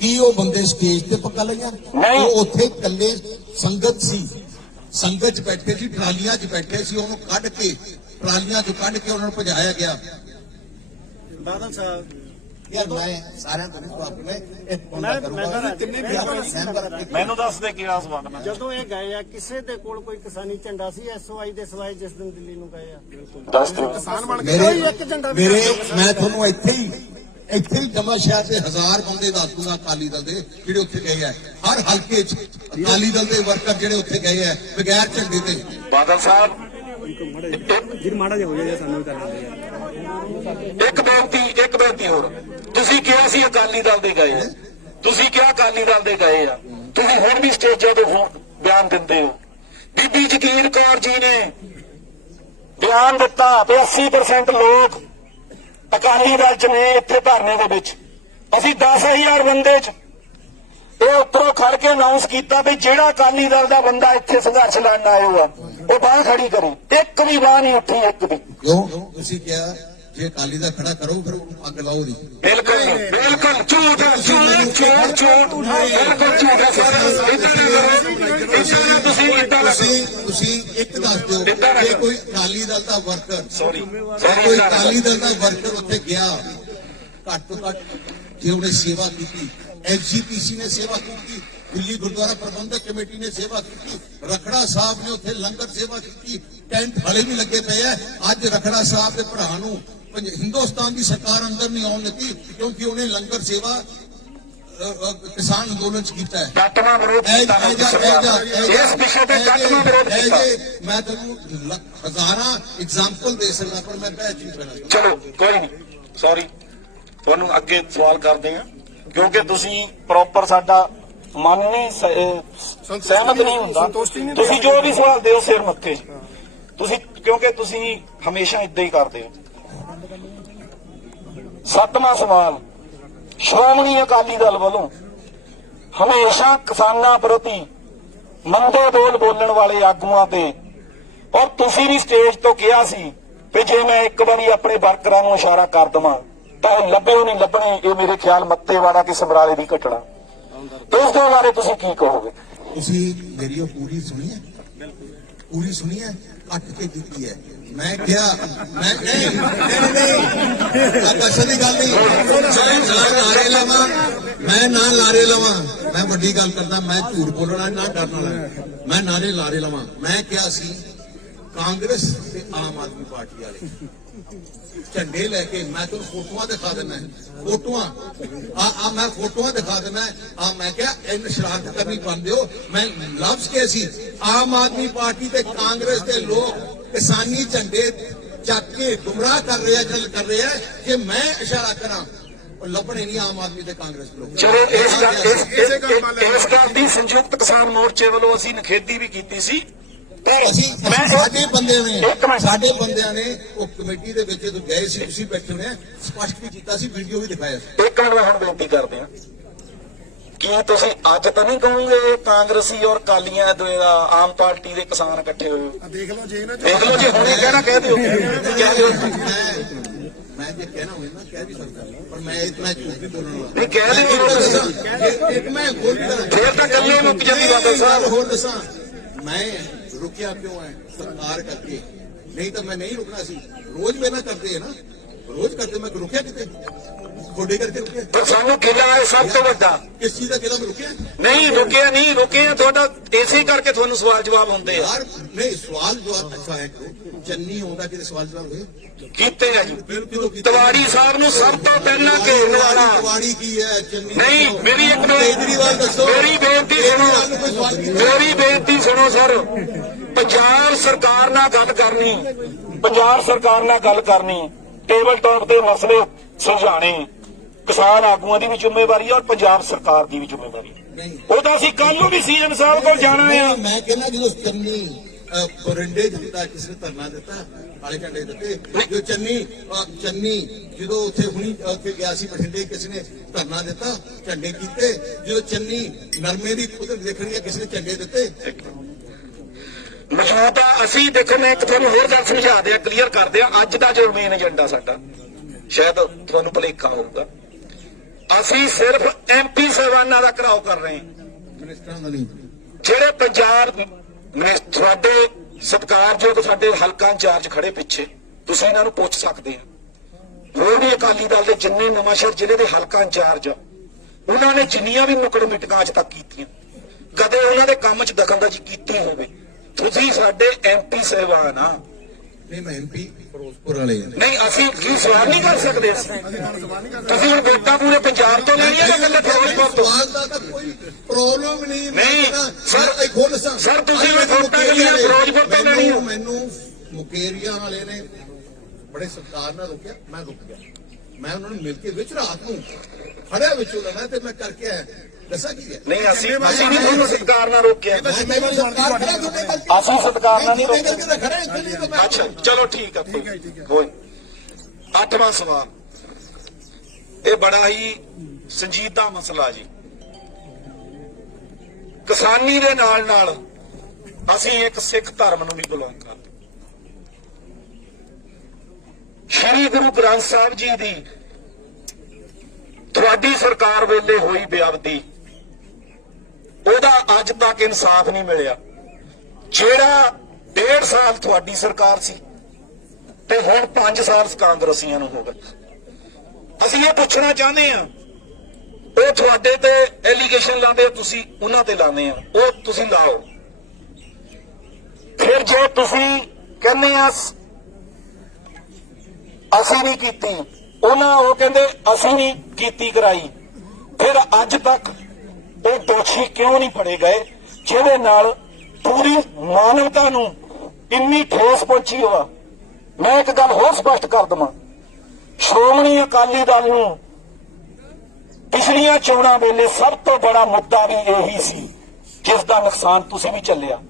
ਕੀ ਉਹ ਬੰਦੇ ਸਟੇਜ ਤੇ ਪੱਗਾਂ ਲਈਆਂ? ਨਹੀਂ। ਉਹ ਉੱਥੇ ਇਕੱਲੇ ਸੰਗਤ ਸੀ, ਸੰਗਤ 'ਚ ਬੈਠੇ ਸੀ, ਟਰਾਲੀਆਂ 'ਚ ਬੈਠੇ ਸੀ। ਉਹਨੂੰ ਕੱਢ ਕੇ, ਟਰਾਲੀਆਂ 'ਚ ਕੱਢ ਕੇ ਉਹਨਾਂ ਨੂੰ ਭਜਾਇਆ ਗਿਆ। ਬਾਦਲ ਸਾਹਿਬ ਯਾਰ ਮੈਂ ਸਾਰਿਆਂ ਤੋਂ ਜਵਾਬ ਮੈਂ ਇੱਕ ਬੰਦਾ ਕਰੂੰਗਾ। ਮੈਨੂੰ ਦੱਸ ਦੇ ਕੀ ਸਵਾਲ ਮੈਂ। ਜਦੋਂ ਇਹ ਗਏ ਆ, ਕਿਸੇ ਦੇ ਕੋਲ ਕੋਈ ਕਿਸਾਨੀ ਝੰਡਾ ਸੀ ਐਸਓਆਈ ਦੇ ਸਿਵਾਏ ਜਿਸ ਦਿਨ ਦਿੱਲੀ ਨੂੰ ਗਏ ਆ? ਦੱਸ ਦਿਓ। ਕਿਸਾਨ ਬਣ ਕੇ ਮੇਰੇ ਕੋਈ ਇੱਕ ਝੰਡਾ ਵੀ ਮੈਂ ਤੁਹਾਨੂੰ ਇੱਥੇ ਹੀ ਜਮਾ ਸ਼ਹਿਰ ਦੇ 1000 ਬੰਦੇ ਦੱਸ ਦੂੰਗਾ ਅਕਾਲੀ ਦਲ ਦੇ ਜਿਹੜੇ ਉੱਥੇ ਗਏ ਆ। ਹਰ ਹਲਕੇ 'ਚ ਅਕਾਲੀ ਦਲ ਦੇ ਵਰਕਰ ਜਿਹੜੇ ਉੱਥੇ ਗਏ ਆ ਬਗੈਰ ਝੰਡੇ ਤੇ। ਬਾਦਲ ਸਾਹਿਬ ਮਾੜਾ ਜਿਹਾ ਹੋ ਜਾਏ ਸਾਨੂੰ ਕਰ ਲੈਂਦੇ ਆ। ਇੱਕ ਬੇਨਤੀ ਹੋਰ, ਤੁਸੀਂ ਕਿਹਾ ਸੀ ਅਕਾਲੀ ਦਲ ਦੇ ਗਏ ਆ, ਤੁਸੀਂ ਕਿਹਾ ਅਕਾਲੀ ਦਲ ਦੇ ਗਏ ਆ, ਤੁਸੀਂ ਹੁਣ ਵੀ ਸਟੇਜਾਂ ਤੋਂ ਬਿਆਨ ਦਿੰਦੇ ਹੋ। ਬੀਬੀ ਜਗੀਰ ਕੌਰ ਜੀ ਨੇ ਬਿਆਨ ਦਿੱਤਾ ਵੀ 80% ਲੋਕ ਅਕਾਲੀ ਦਲ ਚ ਨੇ ਇੱਥੇ ਧਰਨੇ ਦੇ ਵਿੱਚ। ਅਸੀਂ 10,000 ਬੰਦੇ ਚ ਇਹ ਉੱਪਰੋਂ ਖੜ ਕੇ ਅਨਾਉਂਸ ਕੀਤਾ ਵੀ ਜਿਹੜਾ ਅਕਾਲੀ ਦਲ ਦਾ ਬੰਦਾ ਇੱਥੇ ਸੰਘਰਸ਼ ਲੜਨ ਆਇਆ ਹੋਆ ਉਹ ਬਾਂਹ ਖੜੀ ਕਰੀ। ਇੱਕ ਵੀ ਬਾਂਹ ਨਹੀਂ ਉੱਠੀ, ਇੱਕ ਵੀ। ਕਿਉਂ? ਤੁਸੀਂ ਕਿਹਾ ਜੇ ਅਕਾਲੀ ਦਾ ਖੜਾ ਕਰੋ ਫਿਰ ਅੱਗ ਲਾਓ ਦੀ। ਬਿਲਕੁਲ ਬਿਲਕੁਲ ਝੂਠ ਬਿਲਕੁਲ ਝੂਠ ਹੈ ਤੁਸੀਂ ਇੱਕ ਦੱਸ ਦਿਓ ਜੇ ਕੋਈ ਅਕਾਲੀ ਦਲ ਦਾ ਵਰਕਰ ਸੌਰੀ ਕੋਈ ਅਕਾਲੀ ਦਲ ਦਾ ਵਰਕਰ ਉੱਥੇ ਗਿਆ, ਘੱਟ ਤੋਂ ਘੱਟ ਜੇ ਉਹਨੇ ਸੇਵਾ ਕੀਤੀ, ਐਸਜੀਪੀਸੀ ਨੇ ਸੇਵਾ ਕੀਤੀ, ਦਿੱਲੀ ਗੁਰਦੁਆਰਾ ਪ੍ਰਬੰਧਕ ਕਮੇਟੀ ਨੇ ਸੇਵਾ ਕੀਤੀ, ਰਖੜਾ ਸਾਹਿਬ ਨੇ ਉੱਥੇ ਲੰਗਰ ਸੇਵਾ ਕੀਤੀ, ਟੈਂਟ ਹਲੇ ਵੀ ਲੱਗੇ ਪਏ ਆ। ਅੱਜ ਰਖੜਾ ਸਾਹਿਬ ਦੇ ਭਰਾ ਨੂੰ ਹਿੰਦੁਸਤਾਨ ਦੀ ਸਰਕਾਰ ਅੰਦਰ ਨਹੀਂ ਆਉਣ ਦਿੱਤੀ ਕਿਉਂਕਿ ਉਹਨੇ ਲੰਗਰ ਸੇਵਾ ਕਿਸਾਨ ਅੰਦੋਲਨ ਚ ਕੀਤਾ ਹੈ। ਡਟਵਾ ਵਿਰੋਧ ਕੀਤਾ ਇਸ ਵਿਸ਼ੇ ਤੇ ਡਟਵਾ ਵਿਰੋਧ ਕੀਤਾ। ਮੈਂ ਤੁਹਾਨੂੰ ਹਜ਼ਾਰਾਂ ਐਗਜ਼ਾਮਪਲ ਦੇ ਸਕਦਾ ਪਰ ਮੈਂ ਬਹਿ ਨਹੀਂ ਪੈਣਾ। ਚਲੋ ਕੋਈ ਨਹੀਂ, ਸੌਰੀ, ਤੁਹਾਨੂੰ ਅੱਗੇ ਸਵਾਲ ਕਰਦੇ ਆ ਕਿਉਂਕਿ ਤੁਸੀਂ ਪ੍ਰੋਪਰ ਸਾਡਾ ਮਨ ਨਹੀਂ ਸਹਿਮਤ ਨਹੀਂ ਹੁੰਦਾ। ਤੁਸੀਂ ਜੋ ਵੀ ਸਵਾਲ ਦਿਓ ਸਿਰ ਮੱਥੇ ਤੁਸੀਂ, ਕਿਉਂਕਿ ਤੁਸੀਂ ਹਮੇਸ਼ਾ ਇਦਾਂ ਹੀ ਕਰਦੇ ਹੋ। 7ਵਾਂ ਸਵਾਲ, ਸ਼੍ਰੋਮਣੀ ਅਕਾਲੀ ਦਲ ਵੱਲੋਂ ਹਮੇਸ਼ਾ ਕਿਸਾਨਾਂ ਪ੍ਰਤੀ ਮੰਦੇ ਬੋਲ ਬੋਲਣ ਵਾਲੇ ਆਗੂਆਂ ਤੇ, ਔਰ ਤੁਸੀਂ ਵੀ ਸਟੇਜ ਤੋਂ ਕਿਹਾ ਸੀ ਕਿ ਜੇ ਮੈਂ ਇੱਕ ਵਾਰੀ ਆਪਣੇ ਵਰਕਰਾਂ ਨੂੰ ਇਸ਼ਾਰਾ ਕਰ ਦਵਾਂ ਤਾਂ ਇਹ ਲੱਭਿਓ ਨਹੀਂ ਲੱਭਣੇ। ਇਹ ਮੇਰੇ ਖਿਆਲ ਮੱਤੇਵਾੜਾ ਕਿ ਸਮਰਾਲੇ ਦੀ ਘਟਨਾ, ਇਸ ਦੇ ਬਾਰੇ ਤੁਸੀਂ ਕੀ ਕਹੋਗੇ? ਤੁਸੀਂ ਮੇਰੀ ਉਹ ਪੂਰੀ ਸੁਣੀ ਹੈ? ਪੂਰੀ ਸੁਣੀ ਹੈ, ਕੱਟ ਕੇ ਕੀਤੀ ਹੈ। ਮੈਂ ਕਿਹਾ ਮੈਂ ਨਹੀਂ ਦੀ ਗੱਲ ਨਹੀਂ, ਨਾਰੇ ਲਵਾਂ ਮੈਂ ਨਾ ਲਾਰੇ ਲਵਾਂ, ਮੈਂ ਵੱਡੀ ਗੱਲ ਕਰਦਾ, ਮੈਂ ਝੂਠ ਬੋਲਣਾ ਨਾ ਡਰਨ ਵਾਲਾ, ਮੈਂ ਲਾਰੇ ਲਵਾਂ। ਮੈਂ ਕਿਹਾ ਸੀ ਕਾਂਗਰਸ ਤੇ ਆਮ ਆਦਮੀ ਪਾਰਟੀ ਵਾਲੇ ਝੰਡੇ ਲੈ ਕੇ, ਮੈਂ ਤੁਹਾਨੂੰ ਫੋਟੋਆਂ ਦਿਖਾ ਦਿੰਦਾ, ਫੋਟੋਆਂ ਮੈਂ ਫੋਟੋਆਂ ਦਿਖਾ ਦਿੰਦਾ। ਮੈਂ ਕਿਹਾ ਇਹ ਸ਼ਰਾਰਤ ਕਰਨੀ ਬੰਦ ਦਿਓ। ਮੈਂ ਲਫ਼ਜ਼ ਕੇ ਸੀ ਆਮ ਆਦਮੀ ਪਾਰਟੀ ਤੇ ਕਾਂਗਰਸ ਦੇ ਲੋਕ ਕਿਸਾਨੀ ਝੰਡੇ ਚੱਕ ਕੇ ਗੁੰਮਰਾਹ ਕਰ ਰਹੇ ਆ ਕਿ ਮੈਂ ਇਸ਼ਾਰਾ ਕਰਾਂ, ਉਹ ਲੱਭਣੇ ਨਹੀਂ ਆਮ ਆਦਮੀ ਤੇ ਕਾਂਗਰਸ ਲੋਕ। ਚਲੋ ਇਸ ਗੱਲ ਦੀ ਸੰਯੁਕਤ ਕਿਸਾਨ ਮੋਰਚੇ ਵੱਲੋਂ ਅਸੀਂ ਨਿਖੇਧੀ ਵੀ ਕੀਤੀ ਸੀ। ਸਾਡੇ ਬੰਦਿਆਂ ਨੇ ਉਹ ਕਮੇਟੀ ਦੇ ਵਿੱਚ ਜਦੋਂ ਗਏ ਸੀ, ਤੁਸੀਂ ਬੈਠੇ ਨੇ ਸਪਸ਼ਟ ਵੀ ਕੀਤਾ ਸੀ, ਵੀਡੀਓ ਵੀ ਦਿਖਾਇਆ ਸੀ। ਇੱਕ ਮਿੰਟ, ਮੈਂ ਹੁਣ ਬੇਨਤੀ ਕਰਦੇ ਹਾਂ ਕਿ ਤੁਸੀਂ ਅੱਜ ਤਾਂ ਨਹੀਂ ਕਹੋਗੇ ਕਾਂਗਰਸੀ ਔਰ ਕਾਲੀਆਂ ਆਮ ਪਾਰਟੀ ਦੇ ਕਿਸਾਨ ਇਕੱਠੇ ਹੋਏ? ਦੇਖ ਲਓ ਜੇ ਹੁਣੇ ਕਹਿਣਾ ਕਹਿ ਦਿਓ। ਮੈਂ ਜੇ ਕਹਿਣਾ ਹੋਵੇ ਨਾ ਕਹਿ ਵੀ ਸਕਦਾ, ਪਰ ਮੈਂ ਇਤਨਾ ਝੂਠ ਨਹੀਂ ਬੋਲਣ ਵਾਲਾ। ਨਹੀਂ ਕਹਿ ਦਿਓ, ਇੱਕ ਮੈਂ ਹੋਰ ਫੇਰ ਤਾਂ ਗੱਲੇ ਮੁੱਕ ਜਾਂਦੀ ਬਾਬਾ ਸਾਹਿਬ। ਹੋਰ ਦੱਸਾਂ ਮੈਂ ਰੁਕਿਆ ਕਿਉਂ ਹੈ? ਸਰਕਾਰ ਕਰਕੇ, ਨਹੀਂ ਤਾਂ ਮੈਂ ਨਹੀਂ ਰੁਕਣਾ ਸੀ। ਰੋਜ਼ ਮੇਰਾ ਕਰਦੇ ਹੈ ਨਾ, ਰੋਜ਼ ਕਰਦੇ, ਮੈਂ ਰੁਕਿਆ ਕਿਤੇ? ਤੁਹਾਡੇ ਕਰਕੇ ਰੁਕਿਆ। ਪਰ ਸਾਨੂੰ ਕਿਲਾ ਹੈ ਸਭ ਤੋਂ ਵੱਡਾ। ਕਿਸ ਚੀਜ਼ ਦਾ ਕਿਲਾ ਮੈਂ ਰੁਕਿਆ? ਨਹੀਂ ਰੁਕੇ ਤੁਹਾਡਾ ਇਸੇ ਕਰਕੇ ਤੁਹਾਨੂੰ ਸਵਾਲ ਜਵਾਬ ਹੁੰਦੇ ਆ। ਯਾਰ ਨਹੀਂ, ਸਵਾਲ ਜਵਾਬ ਅੱਛਾ ਹੈ। ਚੰਨੀ ਆਉਂਦਾ ਕਿਤੇ ਸਵਾਲ ਜਵਾਬ ਹੋਏ ਕੀਤੇ ਆ ਜੀ। ਤਿਵਾੜੀ ਸਾਹਿਬ ਨੂੰ ਸਭ ਤੋਂ ਪਹਿਲਾਂ ਘੇਰਨ ਵਾਲਾ ਤਿਵਾੜੀ ਕੀ ਹੈ? ਚੰਨੀ ਨਹੀਂ, ਮੇਰੀ ਇੱਕ ਕੇਜਰੀਵਾਲ ਦੱਸੋ। ਮੇਰੀ ਬੇਨਤੀ ਸੁਣੋ ਸਰ। ਪੰਜਾਬ ਸਰਕਾਰ ਨਾਲ ਗੱਲ ਕਰਨੀ, ਟੇਬਲ ਟਾਪ ਤੇ ਮਸਲੇ ਸੁਲਝਾਣੇ ਕਿਸਾਨ ਆਗੂਆਂ ਦੀ ਵੀ ਜ਼ਿੰਮੇਵਾਰੀ ਹੈ ਔਰ ਪੰਜਾਬ ਸਰਕਾਰ ਦੀ ਵੀ ਜ਼ਿੰਮੇਵਾਰੀ ਹੈ। ਉਹ ਤਾਂ ਅਸੀਂ ਕੱਲ ਨੂੰ ਵੀ ਸੀਐਮ ਸਾਹਿਬ ਕੋਲ ਜਾਣਾ ਆ। ਮੈਂ ਕਹਿੰਦਾ ਜਦੋਂ ਚੰਨੀ ਬਰਿੰਡੇ ਦਿੱਤਾ, ਕਿਸੇ ਨੇ ਧਰਨਾ ਦਿੱਤਾ, ਕਾਲੇ ਝੰਡੇ ਦਿੱਤੇ। ਜੋ ਚੰਨੀ ਜਦੋਂ ਉੱਥੇ ਗਿਆ ਸੀ ਬਠਿੰਡੇ, ਕਿਸੇ ਨੇ ਧਰਨਾ ਦਿੱਤਾ, ਝੰਡੇ ਕੀਤੇ। ਜਦੋਂ ਚੰਨੀ ਨਰਮੇ ਦੀ ਕੁਦਰਤ ਦੇਖਣੀ, ਕਿਸੇ ਨੇ ਝੰਡੇ ਦਿੱਤੇ। ਮੌਜੂਦਾ ਅਸੀਂ ਦੇਖੋ, ਮੈਂ ਇੱਕ ਤੁਹਾਨੂੰ ਹੋਰ ਗੱਲ ਸਮਝਾ ਦਿਆਂ, ਕਲੀਅਰ ਕਰ ਦਿਆਂ। ਅੱਜ ਦਾ ਜੋ ਮੇਨ ਏਜੰਡਾ ਸਾਡਾ, ਸ਼ਾਇਦ ਤੁਹਾਨੂੰ ਭੁਲੇਖਾ ਹੋਊਗਾ, ਅਸੀਂ ਸਿਰਫ ਐਮਪੀ ਸਾਹਿਬਾਨਾਂ ਦਾ ਘਿਰਾਓ ਕਰ ਰਹੇ ਹਾਂ, ਮਿਨਿਸਟਰਾਂ ਦਾ ਨਹੀਂ। ਜਿਹੜੇ ਪੰਜਾਬ ਤੁਹਾਡੇ ਸਤਿਕਾਰਯੋਗ ਸਾਡੇ ਹਲਕਾ ਇੰਚਾਰਜ ਖੜੇ ਪਿੱਛੇ, ਤੁਸੀਂ ਇਹਨਾਂ ਨੂੰ ਪੁੱਛ ਸਕਦੇ ਆ। ਹੋਰ ਵੀ ਅਕਾਲੀ ਦਲ ਦੇ ਜਿੰਨੇ ਨਵਾਂਸ਼ਹਿਰ ਜ਼ਿਲ੍ਹੇ ਦੇ ਹਲਕਾ ਇੰਚਾਰਜ ਆ, ਉਹਨਾਂ ਨੇ ਜਿੰਨੀਆਂ ਵੀ ਨੁੱਕੜ ਮੀਟਿੰਗਾਂ ਅੱਜ ਤੱਕ ਕੀਤੀਆਂ, ਕਦੇ ਉਹਨਾਂ ਦੇ ਕੰਮ 'ਚ ਦਖਲਅੰਦਾਜ਼ੀ ਕੀਤੀ ਹੋਵੇ? ਤੁਸੀਂ ਸਾਡੇ ਐਮਪੀ ਸਾਹਿਬਾਨ ਆ। ਨਹੀਂ, ਮੈਂ ਐਮਪੀ ਫਿਰੋਜ਼ਪੁਰ ਵਾਲੇ ਨਹੀਂ, ਅਸੀਂ ਕੀ ਸਵਾਲ ਨਹੀਂ ਕਰ ਸਕਦੇ? ਤੁਸੀਂ ਹੁਣ ਵੋਟਾਂ ਪੂਰੇ ਪੰਜਾਬ ਤੋਂ ਲੈਣੀਆਂ ਜਾਂ ਇਕੱਲੇ ਫਿਰੋਜ਼ਪੁਰ ਤੋਂ? ਸਵਾਲ ਦਾ ਤਾਂ ਕੋਈ ਪ੍ਰੋਬਲਮ ਨਹੀਂ। ਨਹੀਂ ਸਰ, ਤੁਸੀਂ ਵੋਟਾਂ ਲੈਣੀਆਂ ਫਿਰੋਜ਼ਪੁਰ ਤੋਂ ਲੈਣੀਆਂ। ਮੈਨੂੰ ਮੁਕੇਰੀਆਂ ਵਾਲੇ ਨੇ ਬੜੇ ਸਤਿਕਾਰ ਨਾਲ ਰੋਕਿਆ, ਮੈਂ ਰੁਕ ਗਿਆ। ਮੈਂ ਉਹਨਾਂ ਨੂੰ ਮਿਲ ਕੇ ਵਿੱਚ ਰਾਤ ਨੂੰ ਖੜਿਆ ਵਿੱਚੋਂ ਲੈਣਾ ਤੇ ਮੈਂ ਕਰਕੇ ਆਇਆ। ਦੱਸਾਂ ਕੀ ਹੈ? ਨਹੀਂ, ਅਸੀਂ ਨਹੀਂ ਤੁਹਾਨੂੰ ਸਤਿਕਾਰ ਨਾਲ ਰੋਕਿਆ। ਅਸੀਂ ਸਤਿਕਾਰ ਨਾਲ ਨਹੀਂ ਰੋਕਿਆ। ਅੱਛਾ, ਚਲੋ ਠੀਕ ਆ। ਕੋਈ 8ਵਾਂ ਸਵਾਲ, ਇਹ ਬੜਾ ਹੀ ਸੰਜੀਦਾ ਮਸਲਾ ਜੀ। ਕਿਸਾਨੀ ਦੇ ਨਾਲ ਨਾਲ ਅਸੀਂ ਇੱਕ ਸਿੱਖ ਧਰਮ ਨੂੰ ਵੀ ਬਿਲੋਂਗ ਕਰਦੇ। ਸ਼੍ਰੀ ਗੁਰੂ ਗ੍ਰੰਥ ਸਾਹਿਬ ਜੀ ਦੀ ਤੁਹਾਡੀ ਸਰਕਾਰ ਵੇਲੇ ਹੋਈ ਬੇਅਦਬੀ, ਉਹਦਾ ਅੱਜ ਤੱਕ ਇਨਸਾਫ ਨਹੀਂ ਮਿਲਿਆ। ਜਿਹੜਾ 1.5 ਸਾਲ ਤੁਹਾਡੀ ਸਰਕਾਰ ਸੀ ਤੇ ਹੁਣ 5 ਸਾਲ ਕਾਂਗਰਸੀਆਂ ਨੂੰ ਹੋ ਗਏ। ਅਸੀਂ ਇਹ ਪੁੱਛਣਾ ਚਾਹੁੰਦੇ ਹਾਂ ਉਹ ਤੁਹਾਡੇ ਤੇ ਐਲੀਗੇਸ਼ਨ ਲਾਉਂਦੇ ਆ, ਤੁਸੀਂ ਉਹਨਾਂ ਤੇ ਲਾਉਂਦੇ ਆ, ਉਹ ਤੁਸੀਂ ਲਾਓ। ਫਿਰ ਜੇ ਤੁਸੀਂ ਕਹਿੰਦੇ ਆ ਅਸੀਂ ਨਹੀਂ ਕੀਤੀ, ਉਹ ਕਹਿੰਦੇ ਅਸੀਂ ਨਹੀਂ ਕੀਤੀ ਕਰਾਈ, ਫਿਰ ਅੱਜ ਤੱਕ ਉਹ ਦੋਸ਼ੀ ਕਿਉਂ ਨਹੀਂ ਫੜੇ ਗਏ ਜਿਹਦੇ ਨਾਲ ਪੂਰੀ ਮਾਨਵਤਾ ਨੂੰ ਇੰਨੀ ਠੇਸ ਪਹੁੰਚੀ ਹੋਆ। ਮੈਂ ਇੱਕ ਗੱਲ ਹੋਰ ਸਪਸ਼ਟ ਕਰ ਦਵਾਂ, ਸ਼੍ਰੋਮਣੀ ਅਕਾਲੀ ਦਲ ਨੂੰ ਪਿਛਲੀਆਂ ਚੋਣਾਂ ਵੇਲੇ ਸਭ ਤੋਂ ਬੜਾ ਮੁੱਦਾ ਵੀ ਇਹੀ ਸੀ ਜਿਸ ਦਾ ਨੁਕਸਾਨ ਤੁਸੀਂ ਵੀ ਚੱਲਿਆ।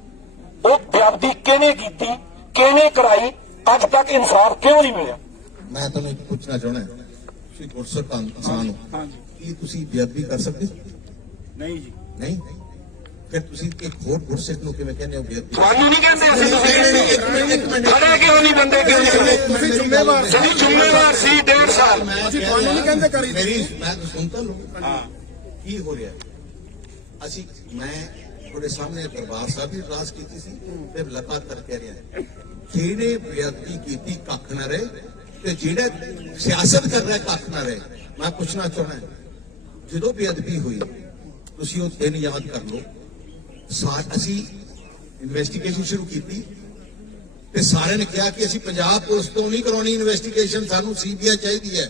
ਉਹ ਬੇਅਦਬੀ ਕਿਹਨੇ ਕੀਤੀ, ਕਿਹਨੇ ਕਰਾਈ, ਅੱਜ ਤੱਕ ਇਨਸਾਫ ਕਿਉਂ ਨਹੀਂ ਮਿਲਿਆ? ਮੈਂ ਤੁਹਾਨੂੰ ਇੱਕ ਪੁੱਛਣਾ ਚਾਹੁੰਦਾ, ਤੁਸੀਂ ਗੁਰਸਿੱਖ ਇਨਸਾਨ ਹੋ, ਕੀ ਤੁਸੀਂ ਬੇਅਦਬੀ ਕਰ ਸਕਦੇ? ਨਹੀਂ ਜੀ, ਨਹੀਂ। ਫਿਰ ਤੁਸੀਂ ਇੱਕ ਹੋਰ ਗੁਰਸਿੱਖ ਨੂੰ ਕਿਵੇਂ ਕਹਿੰਦੇ ਹੋ ਬੇਅਦਬੀ? ਤੁਹਾਨੂੰ ਨਹੀਂ ਕਹਿੰਦੇ ਅਸੀਂ, ਖੜੇ ਕਿਉਂ ਨਹੀਂ ਬੰਦੇ, ਕਿਉਂ ਨਹੀਂ ਖੜੇ? ਤੁਸੀਂ ਜ਼ਿੰਮੇਵਾਰ ਤੁਸੀਂ ਜ਼ਿੰਮੇਵਾਰ ਸੀ 1.5 ਸਾਲ। ਅਸੀਂ ਤੁਹਾਨੂੰ ਨਹੀਂ ਕਹਿੰਦੇ ਕਰੀ। ਮੈਂ ਤਾਂ ਸੁਣਤਾ ਲੋ ਕੀ ਹੋ ਰਿਹਾ। ਮੈਂ ਤੁਹਾਡੇ ਸਾਹਮਣੇ ਦਰਬਾਰ ਸਾਹਿਬ ਵੀ ਅਰਦਾਸ ਕੀਤੀ ਸੀ ਤੇ ਲਗਾਤਾਰ ਕਹਿ ਰਿਹਾ, ਜਿਹੜੇ ਬੇਅਦਬੀ ਕੀਤੀ ਕੱਖ ਨਾ ਰਹੇ ਤੇ ਜਿਹੜੇ ਸਿਆਸਤ ਕਰ ਰਿਹਾ ਕੱਖ ਨਾ ਰਹੇ। ਮੈਂ ਪੁੱਛਣਾ ਚਾਹੁੰਦਾ, ਜਦੋਂ ਬੇਅਦਬੀ ਹੋਈ ਤੁਸੀਂ ਉਹ ਦਿਨ ਯਾਦ ਕਰ ਲਓ। ਅਸੀਂ ਇਨਵੈਸਟੀਗੇਸ਼ਨ ਸ਼ੁਰੂ ਕੀਤੀ ਤੇ ਸਾਰਿਆਂ ਨੇ ਕਿਹਾ ਕਿ ਅਸੀਂ ਪੰਜਾਬ ਪੁਲਿਸ ਤੋਂ ਨਹੀਂ ਕਰਾਉਣੀ ਇਨਵੈਸਟੀਗੇਸ਼ਨ, ਸਾਨੂੰ ਸੀਬੀਆਈ ਚਾਹੀਦੀ ਹੈ।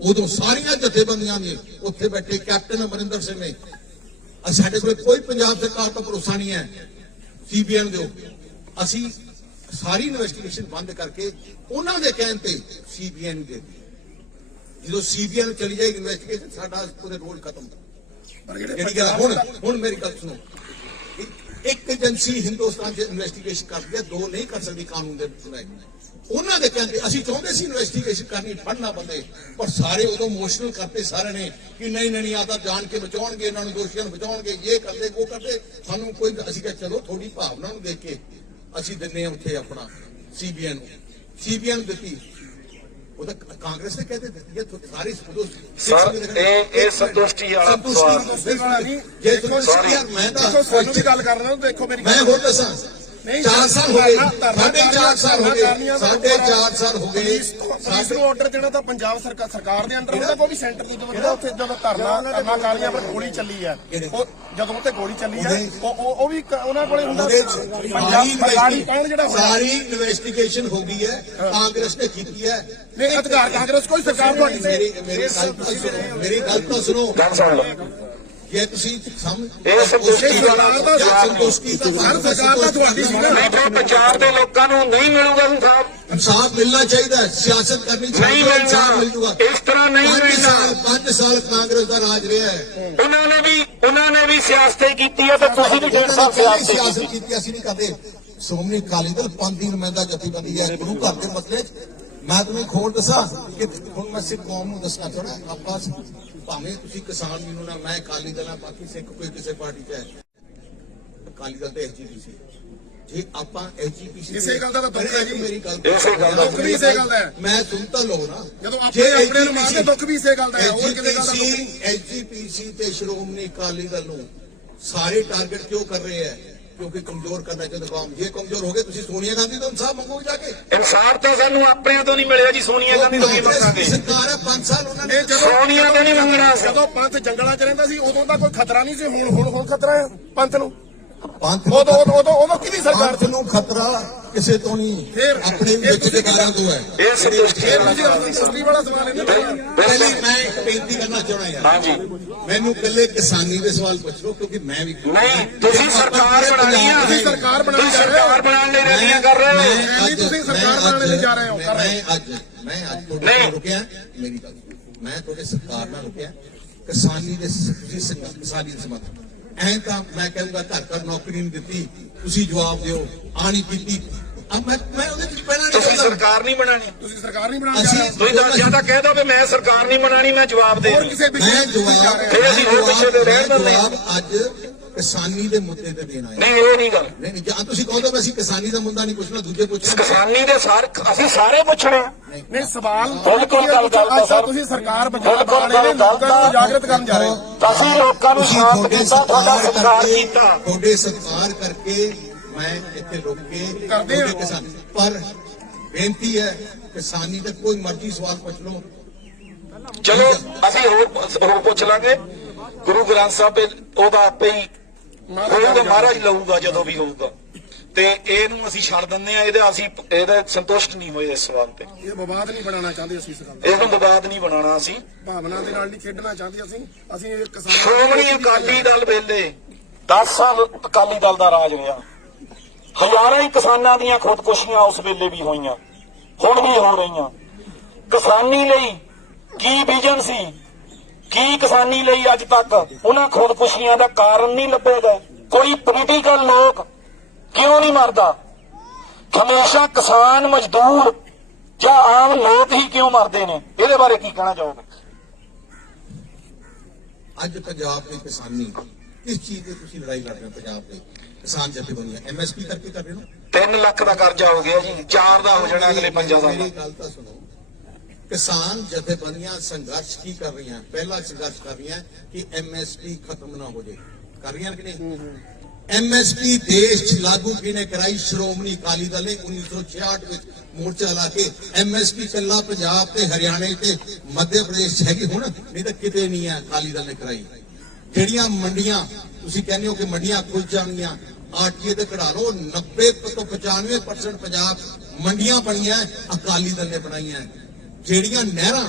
ਉਦੋਂ ਸਾਰੀਆਂ ਜਥੇਬੰਦੀਆਂ ਨੇ ਉੱਥੇ ਬੈਠੇ ਕੈਪਟਨ ਅਮਰਿੰਦਰ ਸਿੰਘ ਨੇ, ਸਾਡੇ ਕੋਲ ਕੋਈ ਪੰਜਾਬ ਸਰਕਾਰ ਤੋਂ ਭਰੋਸਾ ਨਹੀਂ ਹੈ, ਸੀਬੀਆਈ ਨੂੰ ਦਿਓ। ਅਸੀਂ ਸਾਰੀ ਇਨਵੈਸਟੀਗੇਸ਼ਨ ਬੰਦ ਕਰਕੇ ਉਹਨਾਂ ਦੇ ਕਹਿਣ ਤੇ ਸੀਬੀਆਈ ਨੂੰ ਦੇ ਦਿੱਤੀ। ਜਦੋਂ ਸੀਬੀਆਈ ਨੂੰ ਚਲੀ ਜਾਏਗੀ ਇਨਵੈਸਟੀਗੇਸ਼ਨ, ਸਾਡਾ ਪੂਰੇ ਰੋਲ ਖਤਮ। ਜਿਹੜੀ ਗੱਲ ਹੁਣ ਮੇਰੀ ਗੱਲ ਸੁਣੋ, ਇੱਕ ਏਜੰਸੀ ਹਿੰਦੁਸਤਾਨ 'ਚ ਇਨਵੈਸਟੀਗੇਸ਼ਨ ਕਰਦੀ ਹੈ, ਦੋ ਨਹੀਂ ਕਰ ਸਕਦੀ ਕਾਨੂੰਨ ਦੇ ਤਹਿਤ। ਉਹਨਾਂ ਦੇ ਕਹਿੰਦੇ ਅਸੀਂ ਚਾਹੁੰਦੇ ਸੀ ਇਨਵੈਸਟੀਗੇਸ਼ਨ ਕਰਨੀ, ਫੜਨਾ ਬੰਦੇ, ਪਰ ਸਾਰੇ ਉਦੋਂ ਇਮੋਸ਼ਨਲ ਕਰਤੇ ਸਾਰਿਆਂ ਨੇ ਕਿ ਨਹੀਂ ਆ ਤਾਂ ਜਾਣ ਕੇ ਬਚਾਉਣਗੇ, ਇਹਨਾਂ ਨੂੰ ਦੋਸ਼ੀਆਂ ਨੂੰ ਬਚਾਉਣਗੇ, ਇਹ ਕਰਦੇ ਉਹ ਕਰਦੇ। ਸਾਨੂੰ ਕੋਈ ਅਸੀਂ ਕਿਹਾ ਚਲੋ ਥੋੜੀ ਭਾਵਨਾ ਨੂੰ ਦੇਖ ਕੇ ਅਸੀਂ ਦਿੰਦੇ ਹਾਂ ਉੱਥੇ ਆਪਣਾ ਸੀਬੀਆਈ ਨੂੰ ਦਿੱਤੀ। ਉਹਦਾ ਕਾਂਗਰਸ ਨੇ ਕਹਿੰਦੇ ਦਿੱਤੀ ਹੈ ਸਾਰੀ ਇਹ ਸੰਤੁਸ਼ਟੀ ਵਾਲਾ ਸਵਾਲ। ਮੈਂ ਤਾਂ ਤੁਹਾਨੂੰ ਵੀ ਗੱਲ ਕਰ ਰਿਹਾ, ਦੇਖੋ ਮੇਰੀ ਮੈਂ ਹੋਰ ਦੱਸਾਂ, 4 ਸਾਲ ਹੋ ਗਏ, 4.5 ਸਾਲ ਹੋ ਗਏ, 4.5 ਸਾਲ ਹੋ ਗਏ। ਸਾਨੂੰ ਆਰਡਰ ਦੇਣਾ ਤਾਂ ਪੰਜਾਬ ਸਰਕਾਰ ਦੇ ਅੰਡਰ ਹੁੰਦਾ, ਕੋਈ ਵੀ ਸੈਂਟਰ ਦੀ ਜਦੋਂ ਉੱਥੇ ਜਦੋਂ ਧਰਨਾ ਕਾਲੀਆਂ ਪਰ ਗੋਲੀ ਚੱਲੀ ਹੈ, ਉਹ ਜਦੋਂ ਉੱਥੇ ਗੋਲੀ ਚੱਲੀ ਹੈ ਉਹ ਵੀ ਉਹਨਾਂ ਕੋਲੇ ਹੁੰਦਾ। ਸਾਰੀ ਇਨਵੈਸਟੀਗੇਸ਼ਨ ਹੋ ਗਈ ਹੈ, ਕਾਂਗਰਸ ਨੇ ਕੀਤੀ ਹੈ। ਨਹੀਂ ਅਧਿਕਾਰ ਕਾਂਗਰਸ ਕੋਈ ਸਰਕਾਰ ਤੁਹਾਡੀ ਮੇਰੀ ਗੱਲ ਤਾਂ ਸੁਣੋ, ਗੱਲ ਸੁਣ ਲਓ। ਜੇ ਤੁਸੀਂ ਇਹ ਸੰਤੁਸ਼ਟੀ ਵਾਲਾ ਸੰਤੁਸ਼ਟੀ ਤਾਂ ਸਰਕਾਰ ਤਾਂ ਤੁਹਾਡੀ ਸੀ ਨਾ। ਨਹੀਂ, ਫਿਰ ਪੰਜਾਬ ਦੇ ਲੋਕਾਂ ਨੂੰ ਨਹੀਂ ਮਿਲੂਗਾ ਇਨਸਾਫ। ਇਨਸਾਫ ਮਿਲਣਾ ਚਾਹੀਦਾ, ਸਿਆਸਤ ਕਰਨੀ ਚਾਹੀਦੀ ਹੈ, ਇਨਸਾਫ ਮਿਲ ਜੂਗਾ। ਇਸ ਤਰ੍ਹਾਂ ਨਹੀਂ ਮਿਲਣਾ। 5 ਸਾਲ ਕਾਂਗਰਸ ਦਾ ਰਾਜ ਰਿਹਾ ਹੈ, ਉਹਨਾਂ ਨੇ ਵੀ ਸਿਆਸਤ ਕੀਤੀ ਹੈ ਤੇ ਤੁਸੀਂ ਵੀ 1.5 ਸਾਲ ਸਿਆਸਤ ਕੀਤੀ। ਅਸੀਂ ਨਹੀਂ ਕਰਦੇ। ਸ਼੍ਰੋਮਣੀ ਅਕਾਲੀ ਦਲ ਪੰਥ ਦੀ ਨੁਮਾਇੰਦਾ ਜਥੇਬੰਦੀ ਹੈ, ਗੁਰੂ ਘਰ ਦੇ ਮਸਲੇ 'ਚ ਮੈਂ ਤੁਹਾਨੂੰ ਇੱਕ ਹੋਰ ਦੱਸਾਂ ਕਿ ਹੁਣ ਮੈਂ ਸਿੱਖ ਕੌਮ ਨੂੰ ਦੱਸਣਾ ਚਾਹੁੰਦਾ, ਆਪਾਂ ਭਾਵੇਂ ਤੁਸੀਂ ਕਿਸਾਨ ਮੈਨੂੰ ਨਾ, ਮੈਂ ਅਕਾਲੀ ਦਲ ਆ, ਬਾਕੀ ਸਿੱਖ ਕੋਈ ਕਿਸੇ ਪਾਰਟੀ 'ਚ ਹੈ, ਅਕਾਲੀ ਦਲ ਤੇ ਐਸਜੀਪੀਸੀ। ਜੇ ਆਪਾਂ ਐਸਜੀਪੀਸੀ ਇਸੇ ਗੱਲ ਦਾ ਤਾਂ ਦੁੱਖ ਹੈ ਜੀ, ਮੇਰੀ ਗੱਲ ਦੁੱਖ ਵੀ ਇਸੇ ਗੱਲ ਦਾ ਹੈ। ਮੈਂ ਸੁਣਤਾ ਲਓ ਨਾ, ਜਦੋਂ ਆਪਣੇ ਨੂੰ ਮਾਰਦੇ ਦੁੱਖ ਵੀ ਇਸੇ ਗੱਲ ਦਾ ਹੈ। ਹੋਰ ਕਿਤੇ ਗੱਲ ਦਾ ਦੁੱਖ ਨਹੀਂ। ਐਸਜੀਪੀਸੀ ਤੇ ਸ਼੍ਰੋਮਣੀ ਅਕਾਲੀ ਦਲ ਨੂੰ ਸਾਰੇ ਟਾਰਗੇਟ ਕਿਉਂ ਕਰ ਰਹੇ ਹੈ? ਕਿਉਂਕਿ ਕਮਜ਼ੋਰ ਕਰਨਾ ਚਾਹੁੰਦੇ ਕੌਮ। ਜੇ ਕਮਜ਼ੋਰ ਹੋ ਗਏ ਤੁਸੀਂ ਸੋਨੀਆ ਗਾਂਧੀ ਤੋਂ ਇਨਸਾਫ ਮੰਗੋ ਜਾ ਕੇ। ਇਨਸਾਫ ਤਾਂ ਸਾਨੂੰ ਆਪਣਿਆਂ ਤੋਂ ਨਹੀਂ ਮਿਲਿਆ ਜੀ, ਸੋਨੀਆ ਗਾਂਧੀ ਤੋਂ ਕੀ ਮੰਗਾਂਗੇ? ਸਰਕਾਰ ਹੈ 5 ਸਾਲ ਉਹਨਾਂ ਨੇ ਸੋਨੀਆ ਤੋਂ ਨਹੀਂ ਮੰਗਣਾ। ਜਦੋਂ ਪੰਥ ਜੰਗਲਾਂ 'ਚ ਰਹਿੰਦਾ ਸੀ ਉਦੋਂ ਤਾਂ ਕੋਈ ਖਤਰਾ ਨਹੀਂ ਸੀ, ਹੁਣ ਖਤਰਾ ਹੈ ਪੰਥ ਨੂੰ। ਪੰਥ ਉਦੋਂ ਕਿਹਦੀ ਸਰਕਾਰ ਪੰਥ ਨੂੰ ਖਤਰਾ ਕਿਸੇ ਤੋਂ ਨਹੀਂ, ਫਿਰ ਆਪਣੇ ਵਿੱਚ ਜਗਾਰਾਂ ਤੋਂ ਹੈ। ਇਹ ਸੰਤੁਸ਼ਟੀ ਵਾਲਾ ਸਵਾਲ ਹੈ। ਪਹਿਲੇ ਮੈਂ ਇੱਕ ਬੇਨਤੀ ਕਰਨਾ ਚਾਹੁੰਦਾ ਯਾਰ, ਹਾਂਜੀ, ਮੈਨੂੰ ਪਹਿਲੇ ਕਿਸਾਨੀ ਦੇ ਸਵਾਲ ਪੁੱਛ ਲਓ, ਕਿਉਂਕਿ ਮੈਂ ਵੀ ਨਹੀਂ ਤੁਸੀਂ ਸਰਕਾਰ ਬਣਾਣੀ ਆ, ਤੁਸੀਂ ਸਰਕਾਰ ਬਣਾਉਣ ਜਾ ਰਹੇ ਹੋ। ਸਰਕਾਰ ਬਣਾਉਣ ਲਈ ਰੈਲੀਆਂ ਕਰ ਰਹੇ ਹੋ। ਨਹੀਂ ਤੁਸੀਂ ਸਰਕਾਰ ਬਣਾਉਣ ਲਈ ਜਾ ਰਹੇ ਹੋ। ਮੈਂ ਅੱਜ ਤੁਹਾਡੇ ਨਾਲ ਰੁਕਿਆ, ਮੇਰੀ ਗੱਲ ਮੈਂ ਤੁਹਾਡੇ ਸਰਕਾਰ ਨਾਲ ਰੁਕਿਆ, ਕਿਸਾਨੀ ਦੇ ਕਿਸਾਨੀ ਦੇ ਸਮਰਥਨ। ਐਂ ਤਾਂ ਮੈਂ ਕਹੂੰਗਾ ਘਰ ਘਰ ਨੌਕਰੀ ਨਹੀਂ ਦਿੱਤੀ, ਤੁਸੀਂ ਜਵਾਬ ਦਿਓ, ਆ ਨਹੀਂ ਕੀਤੀ। ਮੈਂ ਉਹਦੇ ਵਿੱਚ ਪਹਿਲਾਂ ਤੁਸੀਂ ਸਰਕਾਰ ਨਹੀਂ ਬਣਾਣੀ, ਤੁਸੀਂ ਸਰਕਾਰ ਨਹੀਂ ਬਣਾਉਣ ਜਾ ਰਹੇ ਹੋ। ਤੁਸੀਂ ਤਾਂ ਜਾਂ ਤਾਂ ਕਹਿ ਦੋ ਵੀ ਮੈਂ ਸਰਕਾਰ ਨਹੀਂ ਬਣਾਣੀ, ਮੈਂ ਜਵਾਬ ਦੇ ਹੋਰ ਕਿਸੇ ਪਿੱਛੇ ਮੈਂ ਜਵਾਬ ਫਿਰ ਅਸੀਂ ਹੋਰ ਪਿੱਛੇ ਦੇ ਰਹਿਣ ਦਿੰਦੇ ਹਾਂ। ਜਵਾਬ ਅੱਜ ਕਿਸਾਨੀ ਦੇ ਮੁੱਦੇ ਤੇ ਦੇਣਾ ਹੈ। ਨਹੀਂ ਇਹ ਨਹੀਂ ਗੱਲ। ਨਹੀਂ ਜਾਂ ਤੁਸੀਂ ਕਹੋ ਤਾਂ ਅਸੀਂ ਕਿਸਾਨੀ ਦਾ ਮੁੱਦਾ ਨਹੀਂ ਪੁੱਛਣਾ, ਦੂਜੇ ਪੁੱਛਣਾ। ਕਿਸਾਨੀ ਦੇ ਅਸੀਂ ਸਾਰੇ ਪੁੱਛਣੇ ਆ। ਨਹੀਂ ਸਵਾਲ ਬਿਲਕੁਲ ਗੱਲ ਕਰਦਾ ਸਰ। ਤੁਸੀਂ ਸਰਕਾਰ ਬਚਾਉਣ ਵਾਲੇ ਲੋਕਾਂ ਨੂੰ ਜਾਗਰਤ ਕਰਨ ਜਾ ਰਹੇ ਹੋ। ਅਸੀਂ ਲੋਕਾਂ ਨੂੰ ਸ਼ਾਂਤ ਕੀਤਾ, ਤੁਹਾਡਾ ਸਤਿਕਾਰ ਕੀਤਾ। ਤੁਹਾਡੇ ਸਤਿਕਾਰ ਕਰਕੇ ਮੈਂ ਇੱਥੇ ਰੁਕ ਕੇ ਕਰਦੇ ਹਾਂ। ਕਿਸਾਨ ਪਰ ਬੇਨਤੀ ਹੈ, ਕਿਸਾਨੀ ਦਾ ਕੋਈ ਮਰਜ਼ੀ ਸਵਾਲ ਪੁੱਛ ਲਓ, ਚਲੋ ਅਸੀਂ ਹੋਰ ਪੁੱਛ ਲਾਂਗੇ। ਗੁਰੂ ਗ੍ਰੰਥ ਸਾਹਿਬ ਉਹਦਾ ਆਪੇ ਹੀ ਹੋਊਗਾ, ਮਹਾਰਾਜ ਲਊਗਾ ਜਦੋਂ ਵੀ ਹੋਊਗਾ। ਤੇ ਇਹਨੂੰ ਅਸੀਂ ਛੱਡ ਦਿੰਦੇ ਆ, ਇਹਦਾ ਸੰਤੁਸ਼ਟ ਨਹੀਂ ਹੋਏ ਇਸ ਸਵਾਲ ਤੇ। ਇਹ ਵਿਵਾਦ ਨਹੀਂ ਬਣਾਉਣਾ ਚਾਹੁੰਦੇ ਅਸੀਂ ਇਸ ਗੱਲ ਇਹਨੂੰ ਵਿਵਾਦ ਨਹੀਂ ਬਣਾਉਣਾ, ਅਸੀਂ ਭਾਵਨਾ ਦੇ ਨਾਲ ਨਹੀਂ ਖੇਡਣਾ ਚਾਹੁੰਦੇ। ਅਸੀਂ ਇਹ ਕਿਸਾਨ ਸ਼੍ਰੋਮਣੀ ਅਕਾਲੀ ਦਲ ਵੇਲੇ 10 ਸਾਲ ਅਕਾਲੀ ਦਲ ਦਾ ਰਾਜ ਹੋਇਆ, ਹਜ਼ਾਰਾਂ ਹੀ ਕਿਸਾਨਾਂ ਦੀਆਂ ਖੁਦਕੁਸ਼ੀਆਂ ਉਸ ਵੇਲੇ ਵੀ ਹੋਈਆਂ, ਹੁਣ ਵੀ ਹੋ ਰਹੀਆਂ। ਕਿਸਾਨੀ ਲਈ ਕੀ ਵਿਜ਼ਨ ਸੀ, ਕੀ ਕਿਸਾਨੀ ਲਈ ਅੱਜ ਤੱਕ ਉਹਨਾਂ ਖੁਦਕੁਸ਼ੀਆਂ ਦਾ ਕਾਰਨ ਨਹੀਂ ਲੱਭੇਗਾ। ਕੋਈ ਪੋਲੀਟੀਕਲ ਲੋਕ ਕਿਉਂ ਨਹੀਂ ਮਰਦਾ, ਹਮੇਸ਼ਾ ਕਿਸਾਨ, ਮਜ਼ਦੂਰ ਜਾਂ ਆਮ ਲੋਕ ਹੀ ਕਿਉਂ ਮਰਦੇ ਨੇ? ਇਹਦੇ ਬਾਰੇ ਕੀ ਕਹਿਣਾ ਚਾਹੋਗੇ? ਅੱਜ ਪੰਜਾਬ ਦੀ ਕਿਸਾਨੀ ਕਿਸ ਚੀਜ਼ ਦੀ ਤੁਸੀਂ ਲੜਾਈ ਲੜ ਰਹੇ ਹੋ? ਪੰਜਾਬ ਦੇ ਕਿਸਾਨ ਜਥੇਬੰਦੀਆਂ ਐਮਐਸਪੀ ਕਰਕੇ ਕਰ ਰਹੇ ਹੋ। 3 ਲੱਖ ਦਾ ਕਰਜ਼ਾ ਹੋ ਗਿਆ ਜੀ, 4 ਦਾ ਹੋ ਜਾਣਾ ਅਗਲੇ 5 ਸਾਲਾਂ ਮੇਰੀ ਦਾ। ਗੱਲ ਤਾਂ ਸੁਣੋ, ਕਿਸਾਨ ਜਥੇਬੰਦੀਆਂ ਸੰਘਰਸ਼ ਕੀ ਕਰ ਰਹੀਆਂ? ਪਹਿਲਾ ਸੰਘਰਸ਼ ਕਰ ਰਹੀਆਂ ਕਿ ਐਮਐਸਪੀ ਖਤਮ ਨਾ ਹੋ ਜਾਏ। ਕਰ ਰਹੀਆਂ ਕਿ ਨਹੀਂ? ਐਮਐਸਪੀ ਦੇਸ਼ 'ਚ ਲਾਗੂ ਕਿਹਨੇ ਕਰਾਈ? ਸ਼੍ਰੋਮਣੀ ਅਕਾਲੀ ਦਲ ਨੇ 1966 ਵਿੱਚ ਮੋਰਚਾ ਲਾ ਕੇ। ਐਮਐਸਪੀ ਕੱਲਾ ਪੰਜਾਬ ਤੇ ਹਰਿਆਣੇ ਤੇ ਮੱਧ ਪ੍ਰਦੇਸ਼ ਹੈਗੀ ਹੁਣ, ਨਹੀਂ ਤਾਂ ਕਿਤੇ ਨਹੀਂ ਹੈ। ਅਕਾਲੀ ਦਲ ਨੇ ਕਰਾਈ। ਜਿਹੜੀਆਂ ਮੰਡੀਆਂ ਤੁਸੀਂ ਕਹਿੰਦੇ ਹੋ ਕਿ ਮੰਡੀਆਂ ਖੁੱਲ ਜਾਣਗੀਆਂ, ਆਰਟੀਏ ਤੇ ਕਢਾ ਲਓ, 90 ਤੋਂ 95% ਪੰਜਾਬ ਮੰਡੀਆਂ ਬਣੀਆਂ ਅਕਾਲੀ ਦਲ ਨੇ ਬਣਾਈਆਂ। ਜਿਹੜੀਆਂ ਨਹਿਰਾਂ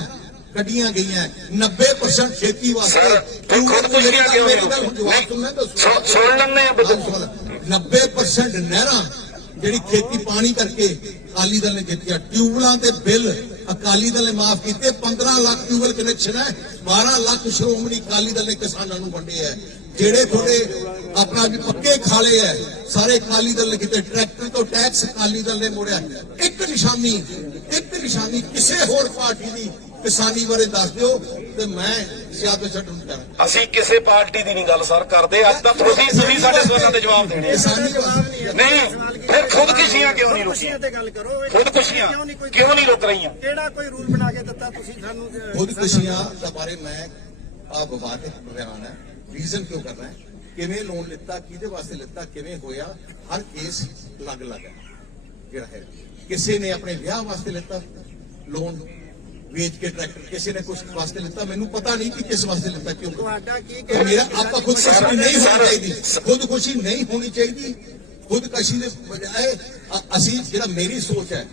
ਕੱਢੀਆਂ ਗਈਆਂ 90% ਖੇਤੀ ਵਾਸਤੇ। ਸੁਣ ਲੈਂਦੇ ਆ 90% ਨਹਿਰਾਂ ਜਿਹੜੀ ਖੇਤੀ ਪਾਣੀ ਕਰਕੇ ਅਕਾਲੀ ਦਲ ਨੇ ਜਿੱਤਿਆ। ਟਿਊਬਲਾਂ ਦੇ ਬਿੱਲ ਅਕਾਲੀ ਦਲ ਨੇ ਮਾਫ ਕੀਤੇ। 15 ਲੱਖ ਟਿਊਬਲ ਕਨੈਕਸ਼ਨ ਹੈ, 12 ਲੱਖ ਸ਼੍ਰੋਮਣੀ ਅਕਾਲੀ ਦਲ ਨੇ ਕਿਸਾਨਾਂ ਨੂੰ ਵੰਡੇ ਹੈ। ਜਿਹੜੇ ਤੁਹਾਡੇ ਆਪਣਾ ਵੀ ਪੱਕੇ ਖਾਲੇ ਹੈ ਸਾਰੇ ਅਕਾਲੀ ਦਲ ਨੇ ਕੀਤੇ। ਟਰੈਕਟਰ ਤੋਂ ਟੈਕਸ ਅਕਾਲੀ ਦਲ ਨੇ ਮੋੜਿਆ। ਇੱਕ ਨਿਸ਼ਾਨੀ ਕਿਸੇ ਹੋਰ ਪਾਰਟੀ ਦੀ ਕਿਸਾਨੀ ਬਾਰੇ ਦੱਸ ਦਿਓ ਤੇ ਮੈਂ ਜ਼ਿਆਦਾ ਛੱਡੂ ਕਰਾਂ। ਅਸੀਂ ਕਿਸੇ ਪਾਰਟੀ ਦੀ ਨਹੀਂ ਗੱਲ ਸਰ ਕਰਦੇ। ਅੱਜ ਤਾਂ ਤੁਸੀਂ ਸਾਡੇ ਸਵਾਲਾਂ ਦੇ ਜਵਾਬ ਦੇਣੇ। ਨਹੀਂ ਫਿਰ ਖੁਦਕੁਸ਼ੀਆਂ ਕਿਉਂ ਨਹੀਂ ਰੁਕੀਆਂ? ਤੇ ਗੱਲ ਕਰੋ, ਖੁਦਕੁਸ਼ੀਆਂ ਕਿਉਂ ਨਹੀਂ ਰੁਕ ਰਹੀਆਂ? ਕਿਹੜਾ ਕੋਈ ਰੂਲ ਬਣਾ ਕੇ ਦਿੱਤਾ ਤੁਸੀਂ ਸਾਨੂੰ? ਖੁਦਕੁਸ਼ੀਆਂ ਦੇ ਬਾਰੇ ਮੈਂ ਵਿਵਾਦਿਤ ਬਿਆਨ ਹੈ। ਰੀਜ਼ਨ ਕਿਉਂ ਕਰ ਰਹਾ ਹੈ? ਕਿਵੇਂ ਲੋਨ ਲਿੱਤਾ, ਕਿਹਦੇ ਵਾਸਤੇ ਲਿੱਤਾ, ਕਿਵੇਂ ਹੋਇਆ, ਹਰ ਕੇਸ ਅਲੱਗ-ਅਲੱਗ ਹੈ। ਜਿਹੜਾ ਹੈ ਕਿਸੇ ਨੇ ਆਪਣੇ ਵਿਆਹ ਵਾਸਤੇ ਲਿੱਤਾ ਲੋਨ ਵੇਚ ਕੇ ਟਰੈਕਟਰ, ਕਿਸੇ ਨੇ ਕੁਝ ਵਾਸਤੇ ਲਿੱਤਾ। ਮੈਨੂੰ ਪਤਾ ਨਹੀਂ ਕਿ ਕਿਸ ਵਾਸਤੇ ਲਿੱਤਾ, ਕਿਉਂ। ਤੁਹਾਡਾ ਕੀ ਤੇ ਮੇਰਾ ਆਪਾਂ ਖੁਦਕੁਸ਼ੀ ਨਹੀਂ ਹੋਣੀ ਚਾਹੀਦੀ। ਖੁਦਕੁਸ਼ੀ ਨਹੀਂ ਹੋਣੀ ਚਾਹੀਦੀ। ਖੁਦਕੁਸ਼ੀ ਦੇ ਬਜਾਏ ਅਸੀਂ ਜਿਹੜਾ ਮੇਰੀ ਸੋਚ ਹੈ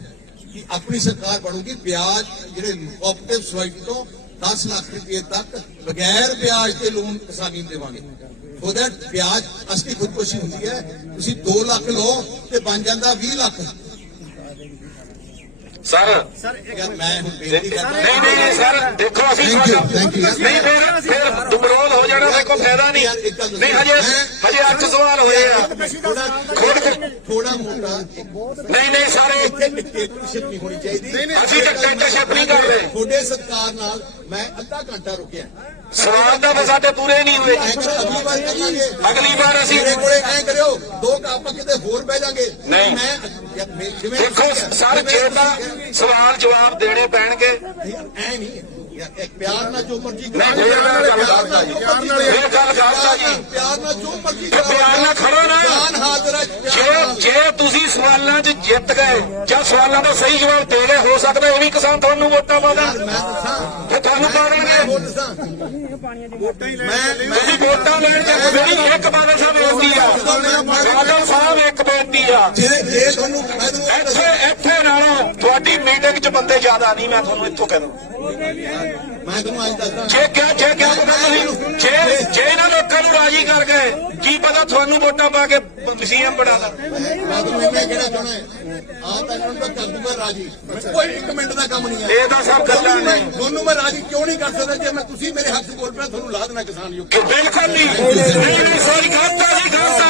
ਕਿ ਆਪਣੀ ਸਰਕਾਰ ਬਣੂਗੀ, ਵਿਆਜ ਜਿਹੜੇ ਕੋਆਪਰੇਟਿਵ ਸੁਸਾਇਟੀ ਤੋਂ 10 ਲੱਖ ਰੁਪਏ ਤੱਕ ਬਗੈਰ ਵਿਆਜ ਤੇ ਲੋਨ ਕਿਸਾਨੀ ਨੂੰ ਦੇਵਾਂਗੇ। ਉਹਦਾ ਵਿਆਜ ਅਸਲੀ ਖੁਦਕੁਸ਼ੀ ਹੁੰਦੀ ਹੈ। ਤੁਸੀਂ 2 ਲੱਖ ਲਓ ਤੇ ਬਣ ਜਾਂਦਾ 20 ਲੱਖ। ਸਰ ਯਾਰ ਮੈਂ ਹੁਣ ਬੇਨਤੀ ਕਰਦਾ ਨਹੀਂ ਸਰ ਦੇਖੋ ਅਸੀਂ ਨਹੀਂ ਫਿਰ ਦੁਬਰੋਲ ਹੋ ਜਾਣਾ, ਦੇਖੋ ਫਾਇਦਾ ਨਹੀਂ। ਨਹੀਂ ਹਜੇ 8 ਸਵਾਲ ਹੋਏ ਆ। ਥੋੜਾ ਮੋਟਾ ਨਹੀਂ ਸਾਰੇ ਇੱਥੇ ਡਿਕਟੇਟਰਸ਼ਿਪ ਨਹੀਂ ਹੋਣੀ ਚਾਹੀਦੀ। ਅਸੀਂ ਡਿਕਟੇਟਰਸ਼ਿਪ ਨਹੀਂ ਕਰਦੇ। ਤੁਹਾਡੇ ਸਰਕਾਰ ਨਾਲ ਮੈਂ ਅੱਧਾ ਘੰਟਾ ਰੁਕਿਆ। ਸਵਾਲ ਤਾਂ ਸਾਡੇ ਪੂਰੇ ਨਹੀਂ ਹੋਏ। ਅਗਲੀ ਵਾਰ ਕਰਾਂਗੇ। ਅਗਲੀ ਵਾਰ ਅਸੀਂ ਮੇਰੇ ਕੋਲੇ ਐਂ ਕਰਿਓ 2 ਆਪਾਂ ਕਿਤੇ ਹੋਰ ਬਹਿ ਜਾਾਂਗੇ। ਨਹੀਂ। ਮੈਂ ਜਿਵੇਂ ਦੇਖੋ ਸਰ ਜੇ ਤਾਂ ਸਵਾਲ ਜਵਾਬ ਦੇਣੇ ਪੈਣਗੇ। ਐ ਨਹੀਂ ਇੱਕ ਪਿਆਰ ਨਾਲ ਜੋ ਮਰਜ਼ੀ ਨਹੀਂ ਇਹ ਗੱਲ ਕਰਦਾ ਜੀ, ਪਿਆਰ ਨਾਲ ਜੋ ਮਰਜ਼ੀ ਪਿਆਰ ਨਾਲ ਖੜੋ ਨਾ। ਜੇ ਤੁਸੀਂ ਸਵਾਲਾਂ 'ਚ ਜਿੱਤ ਗਏ ਜਾਂ ਸਵਾਲਾਂ ਦਾ ਸਹੀ ਜਵਾਬ ਦੇ ਗਏ, ਹੋ ਸਕਦਾ ਇਹ ਵੀ ਕਿਸਾਨ ਤੁਹਾਨੂੰ ਵੋਟਾਂ ਪਾ ਦੇਣ। ਤੇ ਤੁਹਾਨੂੰ ਪਾ ਦੇਣਗੇ। ਤੁਸੀਂ ਵੋਟਾਂ ਲੈਣ ਦੇ ਜਿਹੜੀ ਇੱਕ ਬਾਦਲ ਸਾਹਿਬ ਬੇਨਤੀ ਆ, ਬਾਦਲ ਸਾਹਿਬ ਇੱਕ ਬੇਨਤੀ ਆ, ਜੇ ਤੁਹਾਨੂੰ ਇੱਥੇ ਨਾਲੋਂ ਤੁਹਾਡੀ ਮੀਟਿੰਗ 'ਚ ਬੰਦੇ ਜ਼ਿਆਦਾ ਨਹੀਂ, ਮੈਂ ਤੁਹਾਨੂੰ ਇੱਥੋਂ ਕਹਿ ਦੂੰ। ਮੈਂ ਤੁਹਾਨੂੰ ਅੱਜ ਦੱਸਦਾ ਜੇ ਇਹਨਾਂ ਲੋਕਾਂ ਨੂੰ ਰਾਜੀ ਕਰ ਗਏ, ਕੀ ਪਤਾ ਤੁਹਾਨੂੰ ਵੋਟਾਂ ਪਾ ਕੇ ਸੀਐਮ ਬਣਾ ਦੇਣ। ਮੈਂ ਤੁਹਾਨੂੰ ਇੰਨਾ ਕਹਿਣਾ ਚਾਹੁੰਦਾ ਆ ਤਾਂ ਇਹਨਾਂ ਨੂੰ ਕਰ ਦੂੰਗਾ ਰਾਜੀ। ਕੋਈ 1 ਮਿੰਟ ਦਾ ਕੰਮ ਨਹੀਂ ਹੈ। ਇਹ ਤਾਂ ਸਭ ਗੱਲਾਂ ਨੇ। ਤੁਹਾਨੂੰ ਮੈਂ ਰਾਜੀ ਕਿਉਂ ਨਹੀਂ ਕਰ ਸਕਦਾ? ਜੇ ਮੈਂ ਤੁਸੀਂ ਮੇਰੇ ਹੱਥ ਬੋਲ ਪਿਆ ਤੁਹਾਨੂੰ ਲਾ ਦੇਣਾ ਕਿਸਾਨ ਯੁੱਗ। ਬਿਲਕੁਲ ਨਹੀਂ। ਸੌਰੀ ਖਾਤਾ ਸੀ ਖਾਤਾ